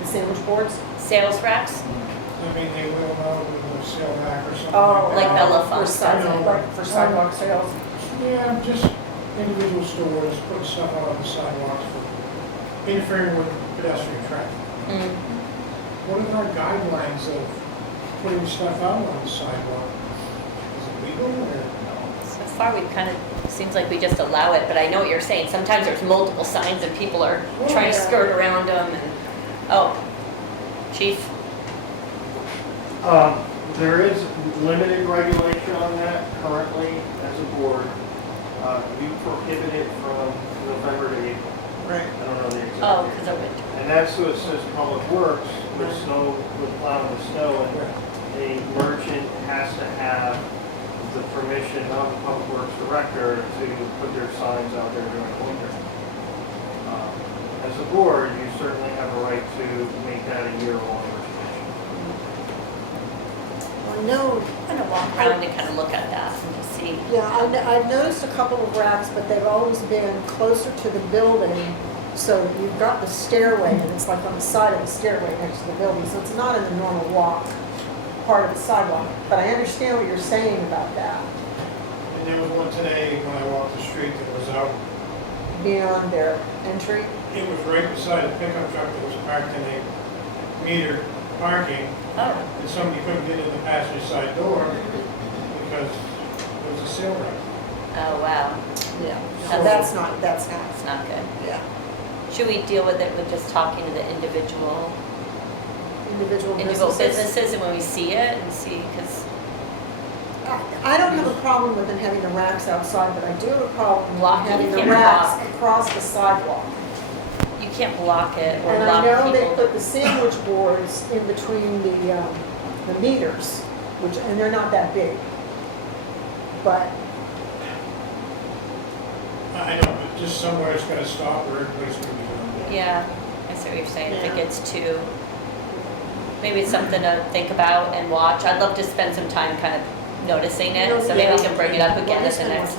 The sandwich boards? Sales racks? I mean, they will out with a sale rack or something. Oh, Like for elephants. sidewalk sales? Yeah, just individual stores putting stuff out on the sidewalks for interfering with pedestrian traffic. What are our guidelines of putting stuff out on the sidewalk? Is it legal or? So far, we've kind of, seems like we just allow it, but I know what you're saying. Sometimes there's multiple signs and people are trying to skirt around them and, Chief? There is limited regulation on that currently as a board. We prohibit it from November to April. Right. I don't know the exact Oh, date. because of winter. And that's what it says Public Works, with snow, with plowing the snow, and a merchant has to have the permission of the Public Works Director to put their signs out there during the winter. As a board, you certainly have a right to make that a year-long restriction. I know. I'm gonna walk around and kind of look at that and just see. Yeah, I've noticed a couple of racks, but they've always been closer to the building. So you've got the stairway, and it's like on the side of the stairway next to the building. So it's not in the normal walk part of the sidewalk. But I understand what you're saying about that. And there was one today when I walked the street that was out. Beyond their entry. It was right beside a pickup truck that was parked in a metered parking. Oh, And somebody couldn't get in the passenger side door because there was a sale rack. oh, wow. Yeah. So- That's not It's not good. yeah. Should we deal with it with just talking to the individual Individual businesses businesses. and when we see it and see, because I don't have a problem with them having the racks outside, but I do have a problem Blocking, having you the can't racks block. across the sidewalk. You can't block it or And I block know they people. put the sandwich boards in between the meters, which, and they're not that big. But, I know, but just somewhere it's gonna stop or everybody's gonna be doing it. Yeah, I see what you're saying, if it Yeah. gets too, maybe it's something to think about and watch. I'd love to spend some time kind of noticing it, so maybe we can bring it up again at the next.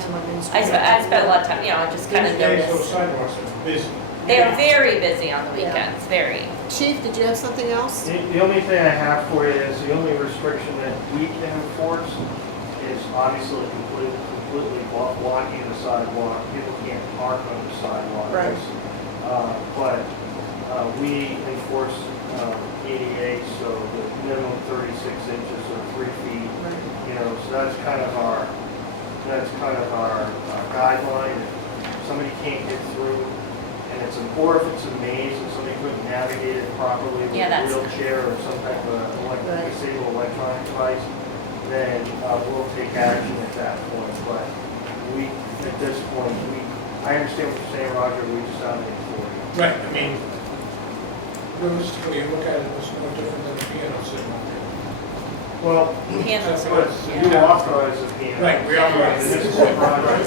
I spent a lot of time, you know, just kind of These days, those notice. sidewalks are busy. They are very busy on the Yeah. weekends, very. Chief, did you have something else? The only thing I have for you is the only restriction that we can enforce is obviously completely blocking the sidewalk. People can't park on the sidewalk. Right. But we enforce ADA, so the minimum 36 inches or 3 feet. You know, so that's kind of our guideline. If somebody can't get through, and it's or if it's a maze and somebody couldn't navigate it properly with Yeah, a that's- wheelchair or some type of Right. disabled electronic device, then we'll take action at that point. But we, at this point, I understand what you're saying, Roger, we just don't have the authority. Right, I mean, realistically, you look at it, it's no different than a piano sitting up there. Well, Pianos. but you authorize the piano. Right, we authorize And this is what Roger,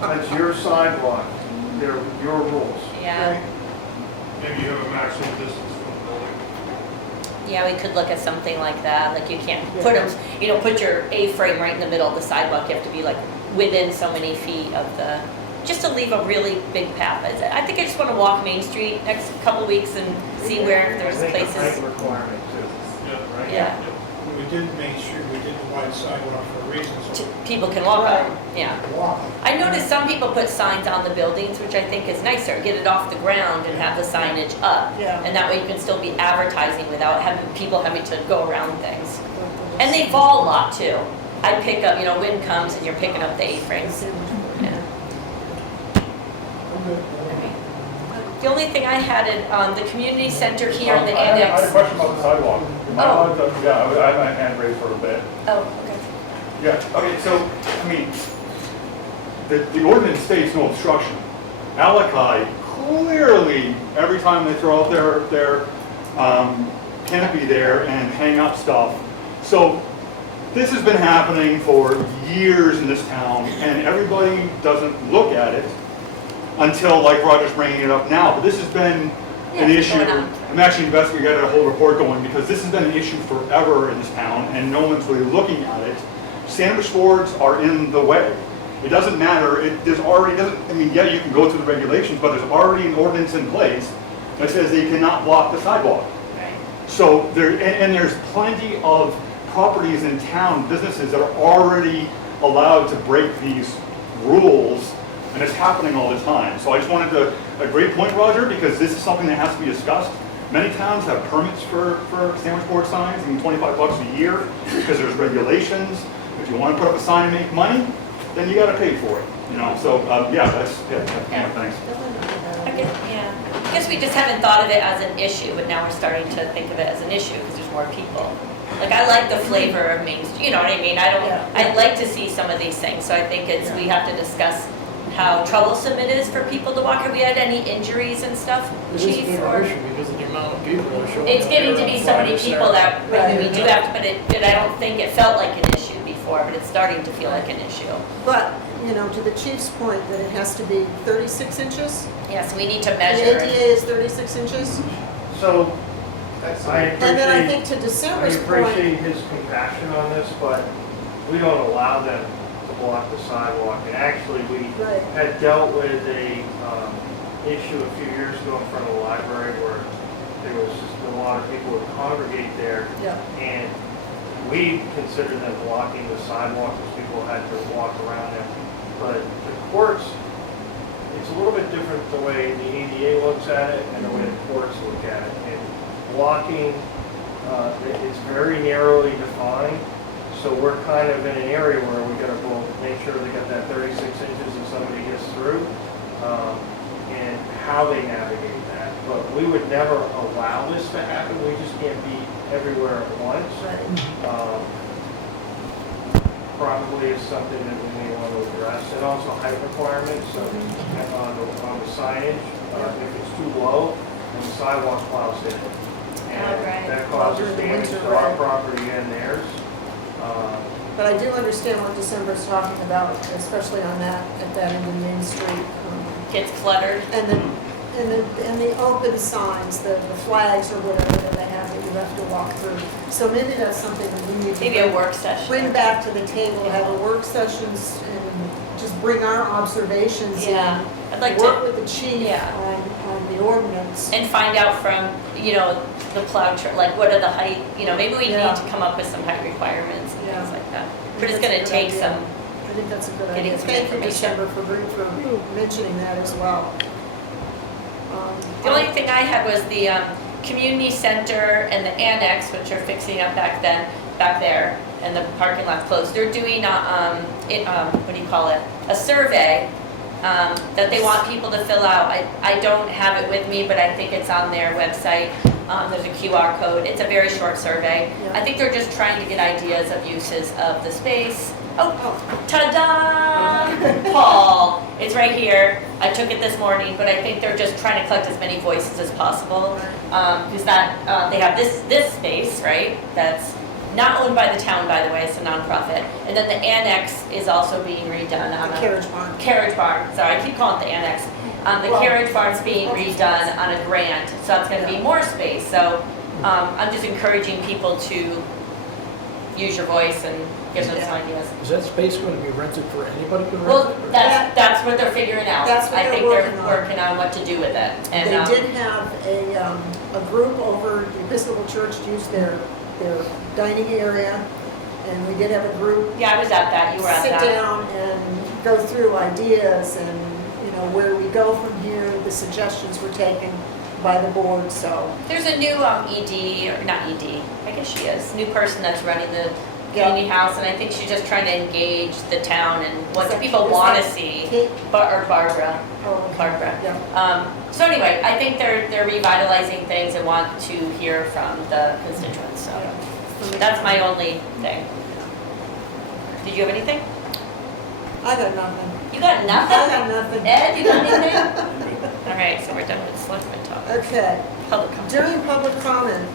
that's your sidewalk, they're your rules. Yeah, Maybe you have a maximum distance from the building. yeah, we could look at something like that, like you can't put them, you know, put your A-frame right in the middle of the sidewalk, you have to be like within so many feet of the, just to leave a really big path. I think I just want to walk Main Street next couple weeks and see where if there's I think a places. height requirement too, right? Yeah, When we did Main Street, we did the wide sidewalk for a reason, so people can walk on, yeah. we could walk. I noticed some people put signs on the buildings, which I think is nicer, get it off the ground and have the signage up. Yeah. And that way you can still be advertising without having people having to go around things. And they fall a lot too. I pick up, you know, wind comes and you're picking up the A-frames. Yeah. I'm good. The only thing I had it, the community center here in the I had a annex. question about the sidewalk. Am I Oh. allowed to- Yeah, I have my hand raised for a bit. Oh, okay. Yeah, okay, so, I mean, the ordinance states no obstruction. Alakai clearly, every time they throw out their canopy there and hang up stuff. So, this has been happening for years in this town, and everybody doesn't look at it until, like Roger's bringing it up now. But this has been an Yeah, issue. going on. I'm actually investigating, got a whole report going, because this has been an issue forever in this town, and no one's really looking at it. Sandwich boards are in the way. It doesn't matter, there's already, I mean, yeah, you can go through the regulations, but there's already an ordinance in place that says they cannot block the sidewalk. Right. So and there's plenty of properties in town, businesses that are already allowed to break these rules, and it's happening all the time. So I just wanted to, a great point, Roger, because this is something that has to be discussed. Many towns have permits for sandwich board signs, and $25 a year, because there's regulations. If you want to put up a sign and make money, then you got to pay for it, you know? So, yeah, thanks. I guess we just haven't thought of it as an issue, but now we're starting to think of it as an issue because there's more people. Like, I like the flavor of Main Street, you know what I mean? I'd like to see some of these things, so I think we have to discuss how troublesome it is for people to walk. Have we had any injuries and stuff, It is a Chief? bigger Or issue because of the amount of people that are showing up. it's getting to here be on so many Friday, people that maybe we do Right. have to, but I don't think it felt like an issue before, but it's starting to feel like an issue. But, you know, to the chief's point, that it has to be 36 inches? Yes, we need to The measure ADA it. is 36 inches? So, I And then I appreciate, think to I December's point, appreciate his compassion on this, but we don't allow them to block the sidewalk. And actually, we right, had dealt with a issue a few years ago in front of the library where there was just a lot of people would congregate there, yeah, and we considered them blocking the sidewalk because people had to walk around it. But the courts, it's a little bit different the way the ADA looks at it and the way the courts look at it. And blocking, it's very narrowly defined. So we're kind of in an area where we gotta both make sure they got that 36 inches if somebody gets through, and how they navigate that. But we would never allow this to happen. We just can't be everywhere at once. right. probably is something that we may want to address, and also height requirements, so on the signage, if it's too low, and the sidewalk plows in it. And right. that Well, causes during the damage winter, to our right. property and theirs. But I do understand what December's talking about, especially on that, at that end of Main Street. Gets cluttered. And the open signs, the flags or whatever that they have that you have to walk through. So maybe that's something that we need to Maybe a work session. bring back to the table, have a work sessions and just bring our observations in. Yeah, I'd like Work to, with the chief Yeah. on the ordinance. and find out from, the plow truck, like what are the height, maybe we Yeah. need to come up with some height requirements and Yeah. things like that. I But it's think that's gonna a good take idea. some, I think that's a good getting idea. some Thank you, information. December, for mentioning that as well. the only thing I had was the community center and the annex, which are fixing up back there, and the parking lot's closed. They're doing a survey that they want people to fill out. I don't have it with me, but I think it's on their website. There's a QR code. It's a very short survey. Yeah. I think they're just trying to get ideas of uses of the space. Oh, ta-da! Paul, it's right here. I took it this morning, but I think they're just trying to collect as many voices as possible. Because they have this space, right? That's not owned by the town, by the way, it's a nonprofit. And then the annex is also being redone on The a carriage barn. carriage barn. Sorry, I keep calling it the annex. The Well, carriage barn's being redone on a grant, so that's gonna be more space. So I'm just encouraging people to use your voice and give them some ideas. Is that space going to be rented for anybody to rent Well, it? or- that's what they're figuring out. That's what I they're think working they're on. working on what to do with it. And They did have a group over, the Episcopal Church used their dining area, and we did have a group yeah, I was at that. You were at that. sit down and go through ideas and, where we go from here, the suggestions were taken by the board, so. There's a new ED, or not ED, I guess she is, new person that's running the community house, and I think she's just trying to engage the town and what Is that- people is want to that see. Kate? Or Barbara. Oh, okay. Barbara. Yeah. So anyway, I think they're revitalizing things and want to hear from the constituents, so that's my only thing. Did you have anything? I got nothing. You got I nothing? got nothing. Ed, you got anything? All right, so we're done with selectmen talk. Okay. Public comment. During public comment,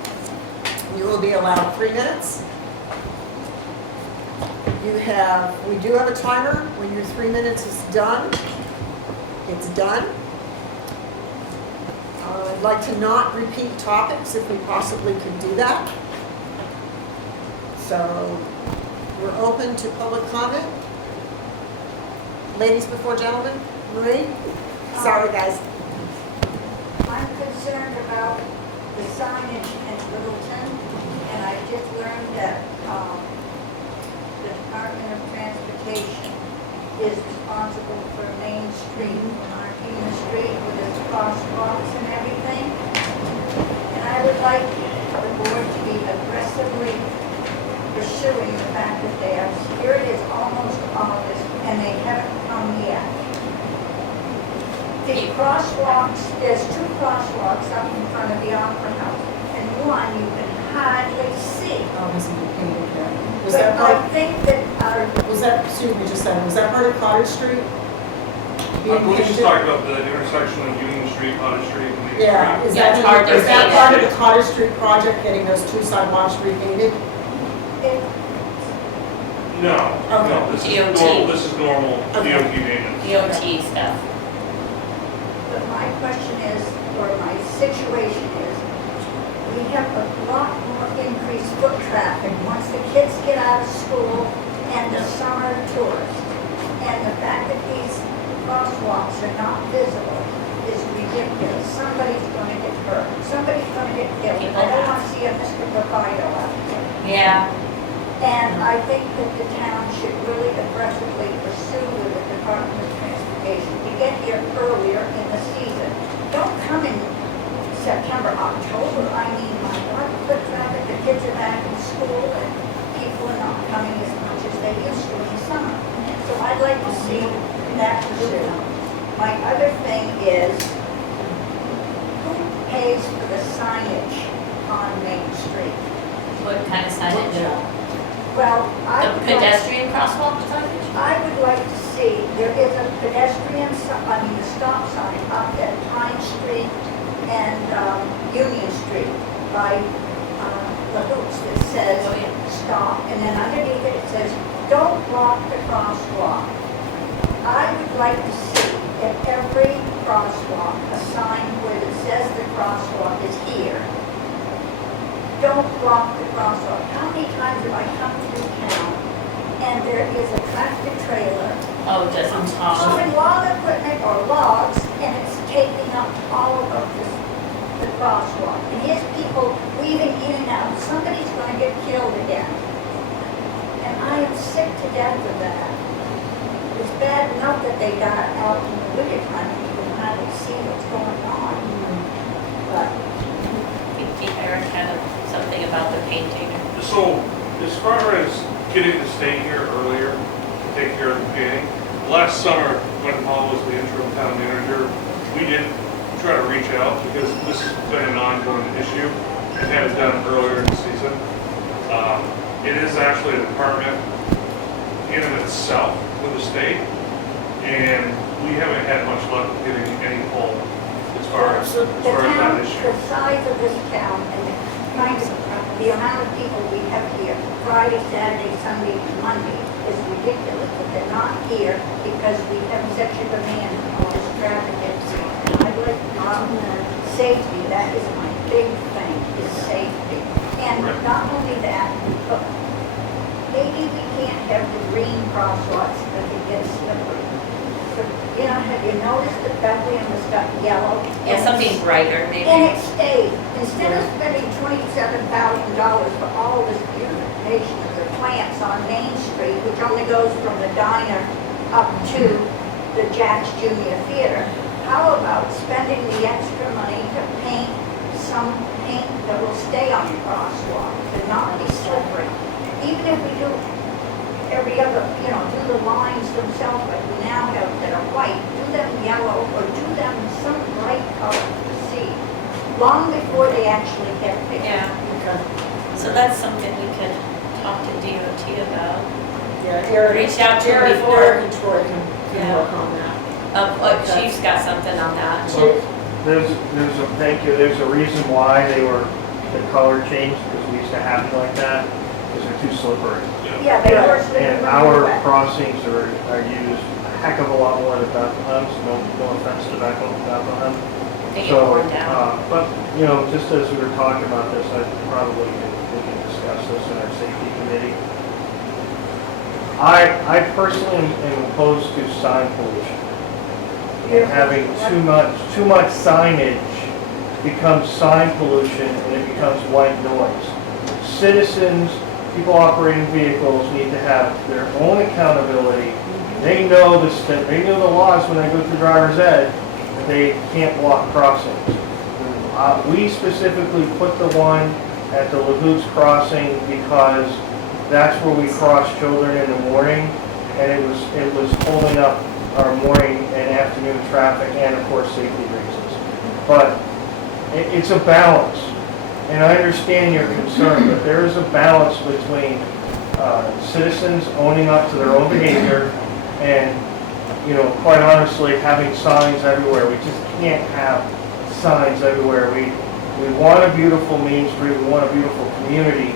you will be allowed 3 minutes. We do have a timer. When your 3 minutes is done, it's done. I'd like to not repeat topics if we possibly could do that. So we're open to public comment. Ladies before gentlemen. Marie? Sorry, guys. I'm concerned about the signage in Littleton, and I just learned that the Department of Transportation is responsible for Main Street, marking the street with its crosswalks and everything. And I would like the board to be aggressively pursuing the fact that they are, here it is almost August, and they haven't come yet. The crosswalks, there's 2 crosswalks up in front of the Opera House, and one you can hardly see. Obviously, we painted that. Was But that I part, think that our, was that, excuse me, just a second, was that part of Cottage Street? I believe she's talking about the intersection of Union Street, Cottage Street, and Main Street. Yeah, is Yeah, that, it's hard to is that see. part of the Cottage Street project, getting those 2 sidewalks repainted? it, No, Okay. no, this is DOT. normal, this is normal Okay. DOT maintenance. DOT stuff. but my question is, or my situation is, we have a lot more increased foot traffic once the kids get out of school and the summer tourists. And the fact that these crosswalks are not visible is ridiculous. Somebody's gonna get hurt, somebody's gonna get killed. People I don't have. wanna see a Mr. Provido out there. Yeah. And I think that the town should really aggressively pursue with the Department of Transportation to get here earlier in the season. Don't come in September, October. I mean, my God, foot traffic, the kids are back in school and people are not coming as much as they used to in the summer. So I'd like to see that pursued. My other thing is, who pays for the signage on Main Street? What kind of signage? Well, I The would like, pedestrian crosswalk signage? I would like to see, there is a pedestrian, a stop sign up at Pine Street and Union Street by the hoops that says Oh, yeah. stop, and then underneath it, it says, don't block the crosswalk. I would like to see at every crosswalk a sign where it says the crosswalk is here. Don't block the crosswalk. How many times have I come through town and there is a tractor trailer Oh, it doesn't talk. hauling log equipment or logs, and it's taking up all of the crosswalk. And here's people weaving in and out. Somebody's gonna get killed again. And I am sick to death of that. It's bad enough that they got out in the winter time and you can hardly see what's going on. But I think Eric had something about the painting. So, as far as getting to stay here earlier, to take care of the painting, last summer, when Paul was the interim town manager, we did try to reach out because this has been an ongoing issue and had it done earlier in the season. It is actually a department in and of itself with the state, and we haven't had much luck getting any pull as far as that issue. the size of this town and the amount of people we have here, Friday, Saturday, Sunday, Monday, is ridiculous. But they're not here because we have such a demand on this traffic every. And I'd like safety, that is my big thing, is safety. And not only that, but maybe we can't have the green crosswalks that it gets slippery. So, you know, have you noticed that Beverly has got yellow? Yeah, something brighter maybe. And it stayed. Instead of spending $27,000 for all this beautification of the plants on Main Street, which only goes from the diner up to the Jack's Junior Theater, how about spending the extra money to paint some paint that will stay on the crosswalk and not be slippery? Even if we do every other, do the lines themselves like we now have that are white, do them yellow or do them some bright color to see, long before they actually get there. Yeah. So that's something we could talk to DOT about. Yeah, Eric. Reach out to her Eric before. and Troy can Yeah. work on that. Chief's got something on that. So thank you, there's a reason why the color changed, because we used to have it like that, because they're too slippery. Yeah, they are slippery. And our crossings are used a heck of a lot more than Bethlehem's, no offense to Bethlehem. They get So, worn down. but, just as we were talking about this, we can discuss this in our safety committee. I personally am opposed to sign pollution. And having too much signage becomes sign pollution and it becomes white noise. Citizens, people operating vehicles need to have their own accountability. They know the laws when they go through driver's ed, that they can't block crossings. We specifically put the one at the Lahoots crossing because that's where we cross children in the morning, and it was holding up our morning and afternoon traffic and of course safety reasons. But it's a balance, and I understand your concern, but there is a balance between citizens owning up to their own behavior and, quite honestly, having signs everywhere. We just can't have signs everywhere. We want a beautiful Main Street, we want a beautiful community,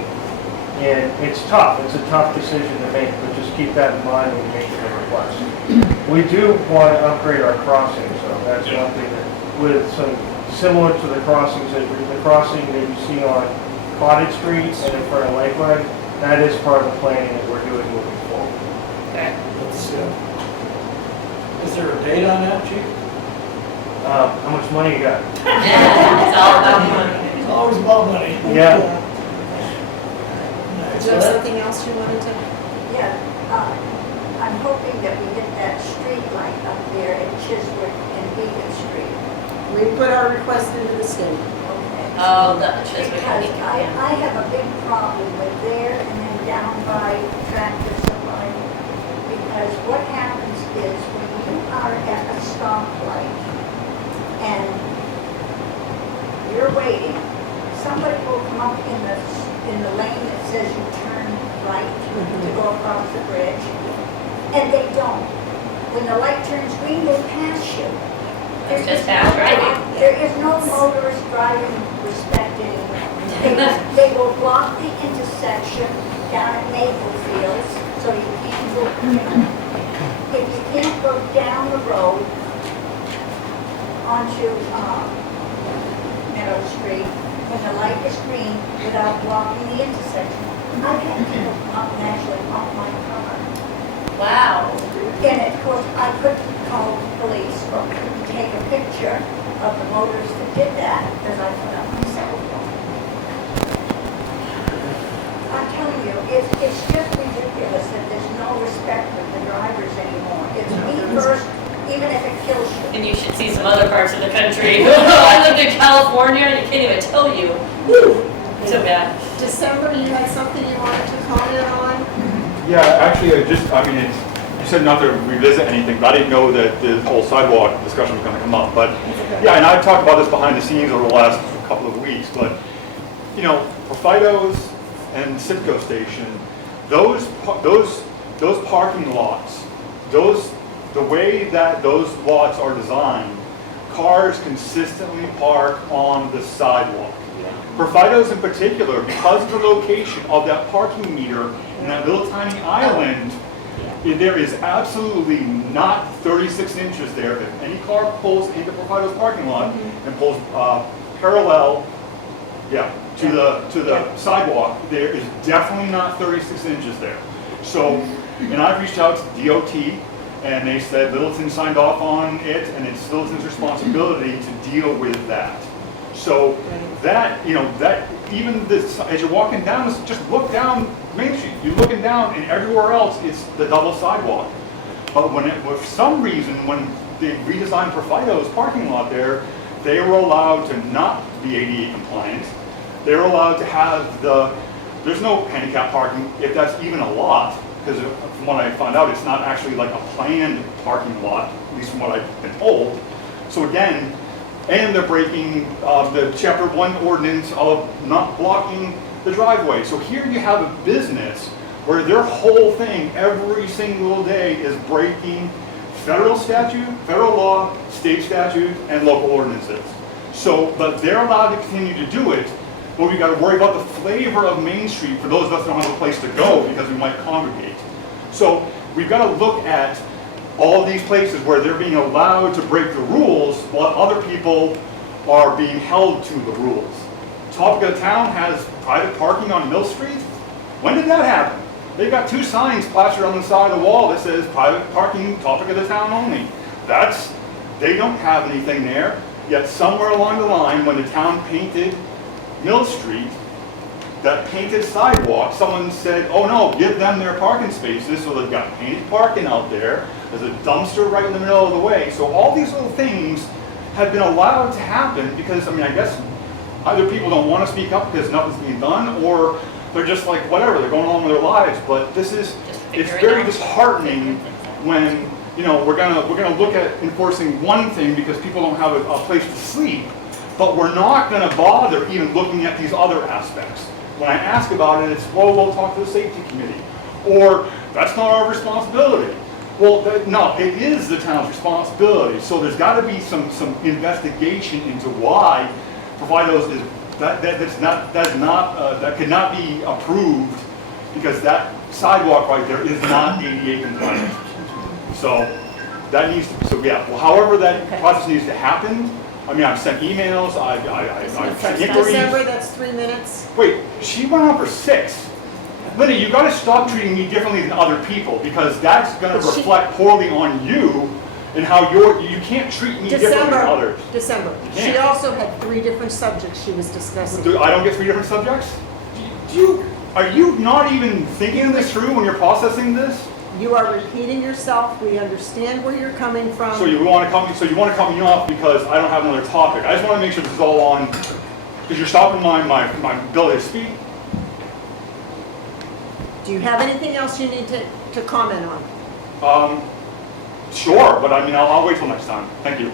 and it's tough. It's a tough decision to make, but just keep that in mind when you make the request. We do want to upgrade our crossings, so that's one thing that, with some similar to the crossings, the crossing that you see on Cottage Street and in front of Lakeway, that is part of the planning that we're doing moving forward. Okay. Is there a date on that, Chief? How much money you got? It's all about money. It's always about money. Yeah. Do you have something else you wanted to? Yeah, I'm hoping that we get that street light up there at Chiswick and Egan Street. We put our request into the state. Okay. Oh, the Chiswick. Because I have a big problem with there and then down by Tractor Supply. Because what happens is when you are at a stoplight and you're waiting, somebody will come come up in the lane that says you turn right to go across the bridge, and they don't. When the light turns green, they pass you. There Just is fast no- driving. There is no motorist driving respect anymore. They will block the intersection down at Maple Fields, so you can't go, if you can't go down the road onto, Meadow Street, when the light is green, without blocking the intersection. I've had people come and actually pump my car. Wow. And of course, I couldn't call the police or couldn't take a picture of the motorist that did that, because I put up my cell phone. I'm telling you, it's just ridiculous that there's no respect for the drivers anymore. It's me first, even if it kills you. And you should see some other parts of the country. I lived in California, and you can't even tell you. Whew, so bad. December, you had something you wanted to comment on? Yeah, actually, you said not to revisit anything, but I didn't know that the whole sidewalk discussion was gonna come up, but, yeah, and I've talked about this behind the scenes over the last couple of weeks, but, you know, for Fido's and Citgo Station, those parking lots, the way that those lots are designed, cars consistently park on the sidewalk. For Fido's in particular, because of the location of that parking meter in that little tiny island, there is absolutely not 36 inches there. If any car pulls into Fido's parking lot and pulls parallel, to the sidewalk, there is definitely not 36 inches there. So, and I've reached out to DOT, and they said Littleton signed off on it, and it's Littleton's responsibility to deal with that. So that, that even this, as you're walking down, just look down Main Street. You're looking down, and everywhere else it's the double sidewalk. But for some reason, when they redesigned for Fido's parking lot there, they were allowed to not be ADA compliant. They were allowed to have there's no handicap parking, if that's even a lot, because from what I found out, it's not actually like a planned parking lot, at least from what I've been told. So again, and they're breaking the Chapter 1 ordinance of not blocking the driveway. So here you have a business where their whole thing every single day is breaking federal statute, federal law, state statute, and local ordinances. So, but they're allowed to continue to do it, but we got to worry about the flavor of Main Street for those of us that don't have a place to go because we might congregate. So we've got to look at all these places where they're being allowed to break the rules while other people are being held to the rules. Topeka Town has private parking on Mill Street. When did that happen? They've got 2 signs plastered on the side of the wall that says private parking, Topeka the Town only. They don't have anything there, yet somewhere along the line when the town painted Mill Street, that painted sidewalk, someone said, oh no, give them their parking spaces, so they've got painted parking out there. There's a dumpster right in the middle of the way. So all these little things have been allowed to happen because, I guess either people don't want to speak up because nothing's being done, or they're just like, whatever, they're going on with their lives. But it's very disheartening when, we're gonna look at enforcing one thing because people don't have a place to sleep, but we're not gonna bother even looking at these other aspects. When I ask about it, it's, well, we'll talk to the safety committee, or that's not our responsibility. Well, no, it is the town's responsibility. So there's got to be some investigation into why Providos is that could not be approved because that sidewalk right there is not ADA compliant. So that needs to. So yeah. Well, however that process needs to happen. I've sent emails. I've sent inquiries. December, that's 3 minutes. Wait, she went on for 6. Linda, you got to stop treating me differently than other people because that's going to reflect poorly on you and how you can't treat me differently than others. December. She also had 3 different subjects she was discussing. I don't get 3 different subjects? Are you not even thinking this through when you're processing this? You are repeating yourself. We understand where you're coming from. So you want to cut me off because I don't have another topic. I just want to make sure this is all on because you're stopping my ability to speak. Do you have anything else you need to comment on? Sure, but I'll wait till next time. Thank you.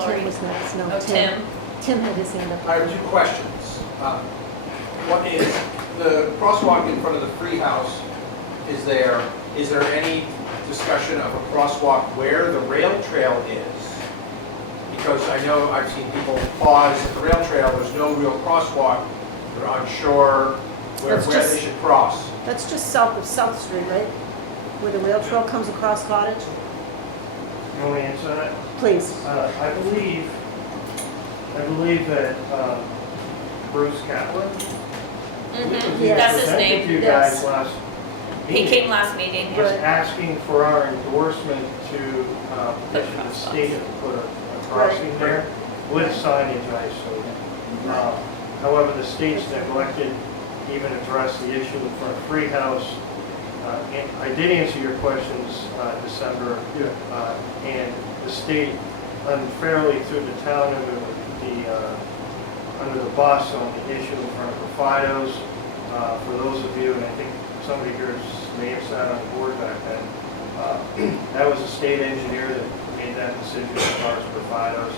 Lori. Tim was next, no, Oh, Tim. Tim had his hand up. I have two questions. What is, the crosswalk in front of the free house is there any discussion of a crosswalk where the rail trail is? Because I know I've seen people pause at the rail trail, there's no real crosswalk, they're unsure where That's they just- should cross. That's just south of South Street, right? Where the rail trail comes across Cottage? You want me to answer that? Please. I believe that Bruce Kaplan. Yes. That's his presented name. to you Yes. guys last He meeting. came last meeting. Was asking for our endorsement to petition the crosswalks. state to put a crossing there with signage, I assume. However, the state's neglected to even address the issue in front of Free House. And I did answer your questions December, and the state unfairly threw the town under the bus on the issue in front of Profidos. For those of you, and I think somebody here may have sat on the board back then, that was a state engineer that made that decision as far as Profidos.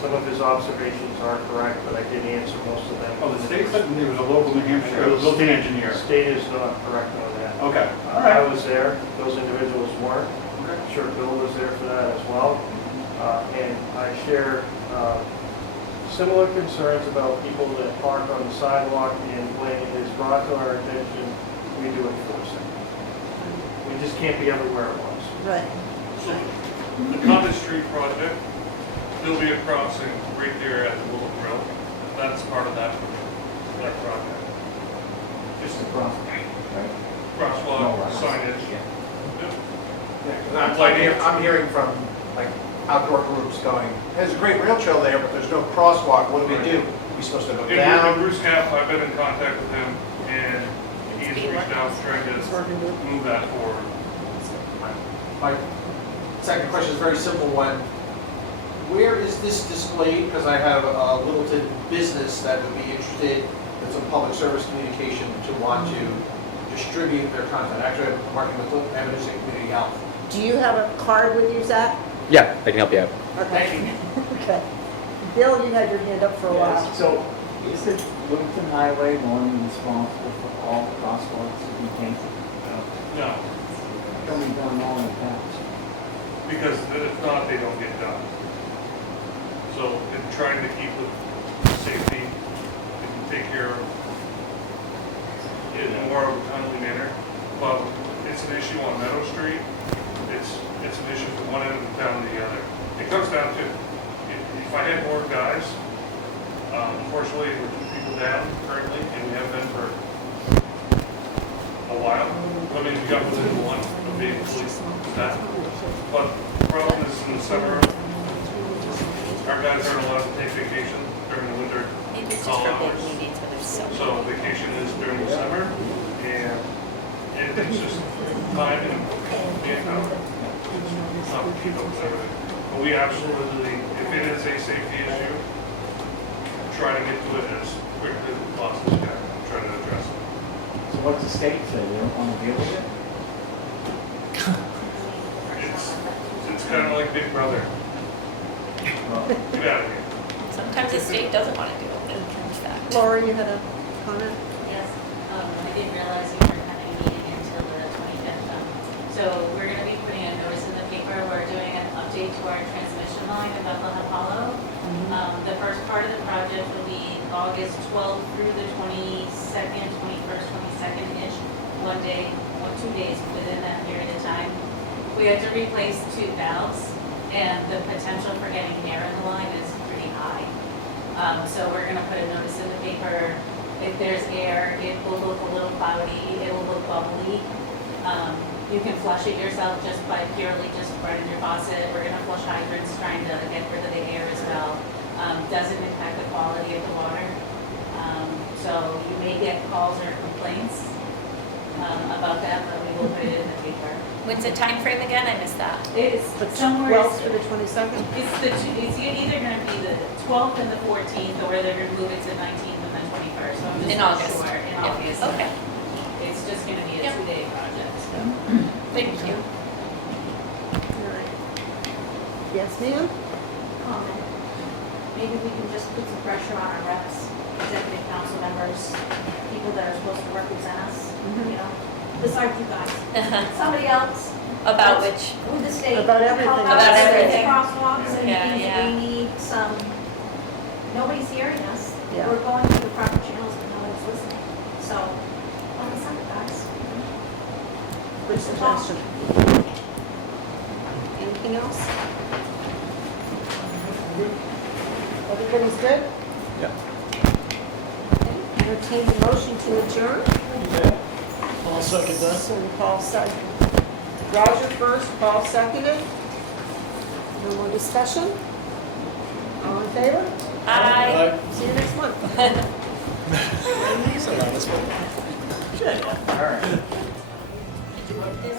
Some of his observations are correct, but I did answer most of them. Oh, the state said there was a local New Hampshire building engineer. The state is not correct on that. Okay, all I right. was there, those individuals weren't. Okay. I'm sure Bill was there for that as well. And I share similar concerns about people that park on the sidewalk, and when it is brought to our attention, we do enforce it. We just can't be everywhere at once. Right. The Cottage Street project, there'll be a crossing right there at the Willow Grill. That's part of that project. Just a crosswalk signage. I'm hearing from like outdoor groups going, there's a great rail trail there, but there's no crosswalk, what do we do? We supposed to go And down? Bruce Kapp, I've been in contact with him, and he's reached out trying to move that forward. My second question is a very simple one. Where is this displayed? Because I have a Littleton business that would be interested in some public service communication to want to distribute their content. Actually, I'm working with Littleton Avenues and Community Health. Do you have a card with you, Zach? Yeah, I can help you out. Okay. Okay. Bill, you had your hand up for a while. So, is it Littleton Highway Norman responsible for all crosswalks in Kansas? No, Only done all in the past. because if not, they don't get done. So in trying to keep the safety and take care of it in more of a timely manner, but it's an issue on Meadow Street. It's an issue from one end of the town to the other. It comes down to, if I had more guys, unfortunately, we're 2 people down currently, and we have been for a while. I mean, we got within one of being fully staffed. But the problem is in the summer, our guys aren't allowed to take vacation during the winter call hours. So vacation is during the summer, and it's just time and manpower. It's not keep up with everything. But we absolutely, if it is a safety issue, try to get to it as quickly as possible, try to address it. So what's the state say? They don't want to deal with it? It's kind of like Big Brother. Get out of here. Sometimes the state doesn't want to do it, in fact. Laura, you had a comment? Yes, I didn't realize you weren't having a meeting until the 25th. So we're going to be putting a notice in the paper. We're doing an update to our transmission line in Bethlehem Hollow. The first part of the project will be August 12th through the 22nd, 21st, 22nd-ish, 2 days within that period of time. We had to replace 2 valves, and the potential for getting air in the line is pretty high. So we're going to put a notice in the paper. If there's air, it will look a little cloudy, it will look bubbly. You can flush it yourself just by purely just running your faucet. We're going to flush hydrants, trying to get rid of the air as well. Doesn't impact the quality of the water. So you may get calls or complaints about that, but we will put it in the paper. When's the time frame again? I missed that. It's The somewhere. 12th to the 22nd? It's either going to be the 12th and the 14th, or they're going to move it to the 19th and the 21st. So I'm just In not August. sure. In Yeah. August. Okay. It's just going to be a Yep. 2-day project. So. Thank you. All right. Yes, ma'am? comment. Maybe we can just put some pressure on our reps, executive council members, people that are supposed to represent us, you know, besides you guys. Somebody else. About which? With the state. About everything. Help us About with everything. Crosswalks and Yeah, things yeah. that we need some, nobody's hearing us. Yeah. We're going through the proper channels, but nobody's listening. So, on the side, guys. Good suggestion. Anything else? Everybody's good? Yeah. Entertain the motion to adjourn. I'll second that. So Paul seconded. Roger first, Paul seconded. No more discussion? All in favor? Aye. See you next month. So now this one. All right. Did you vote this?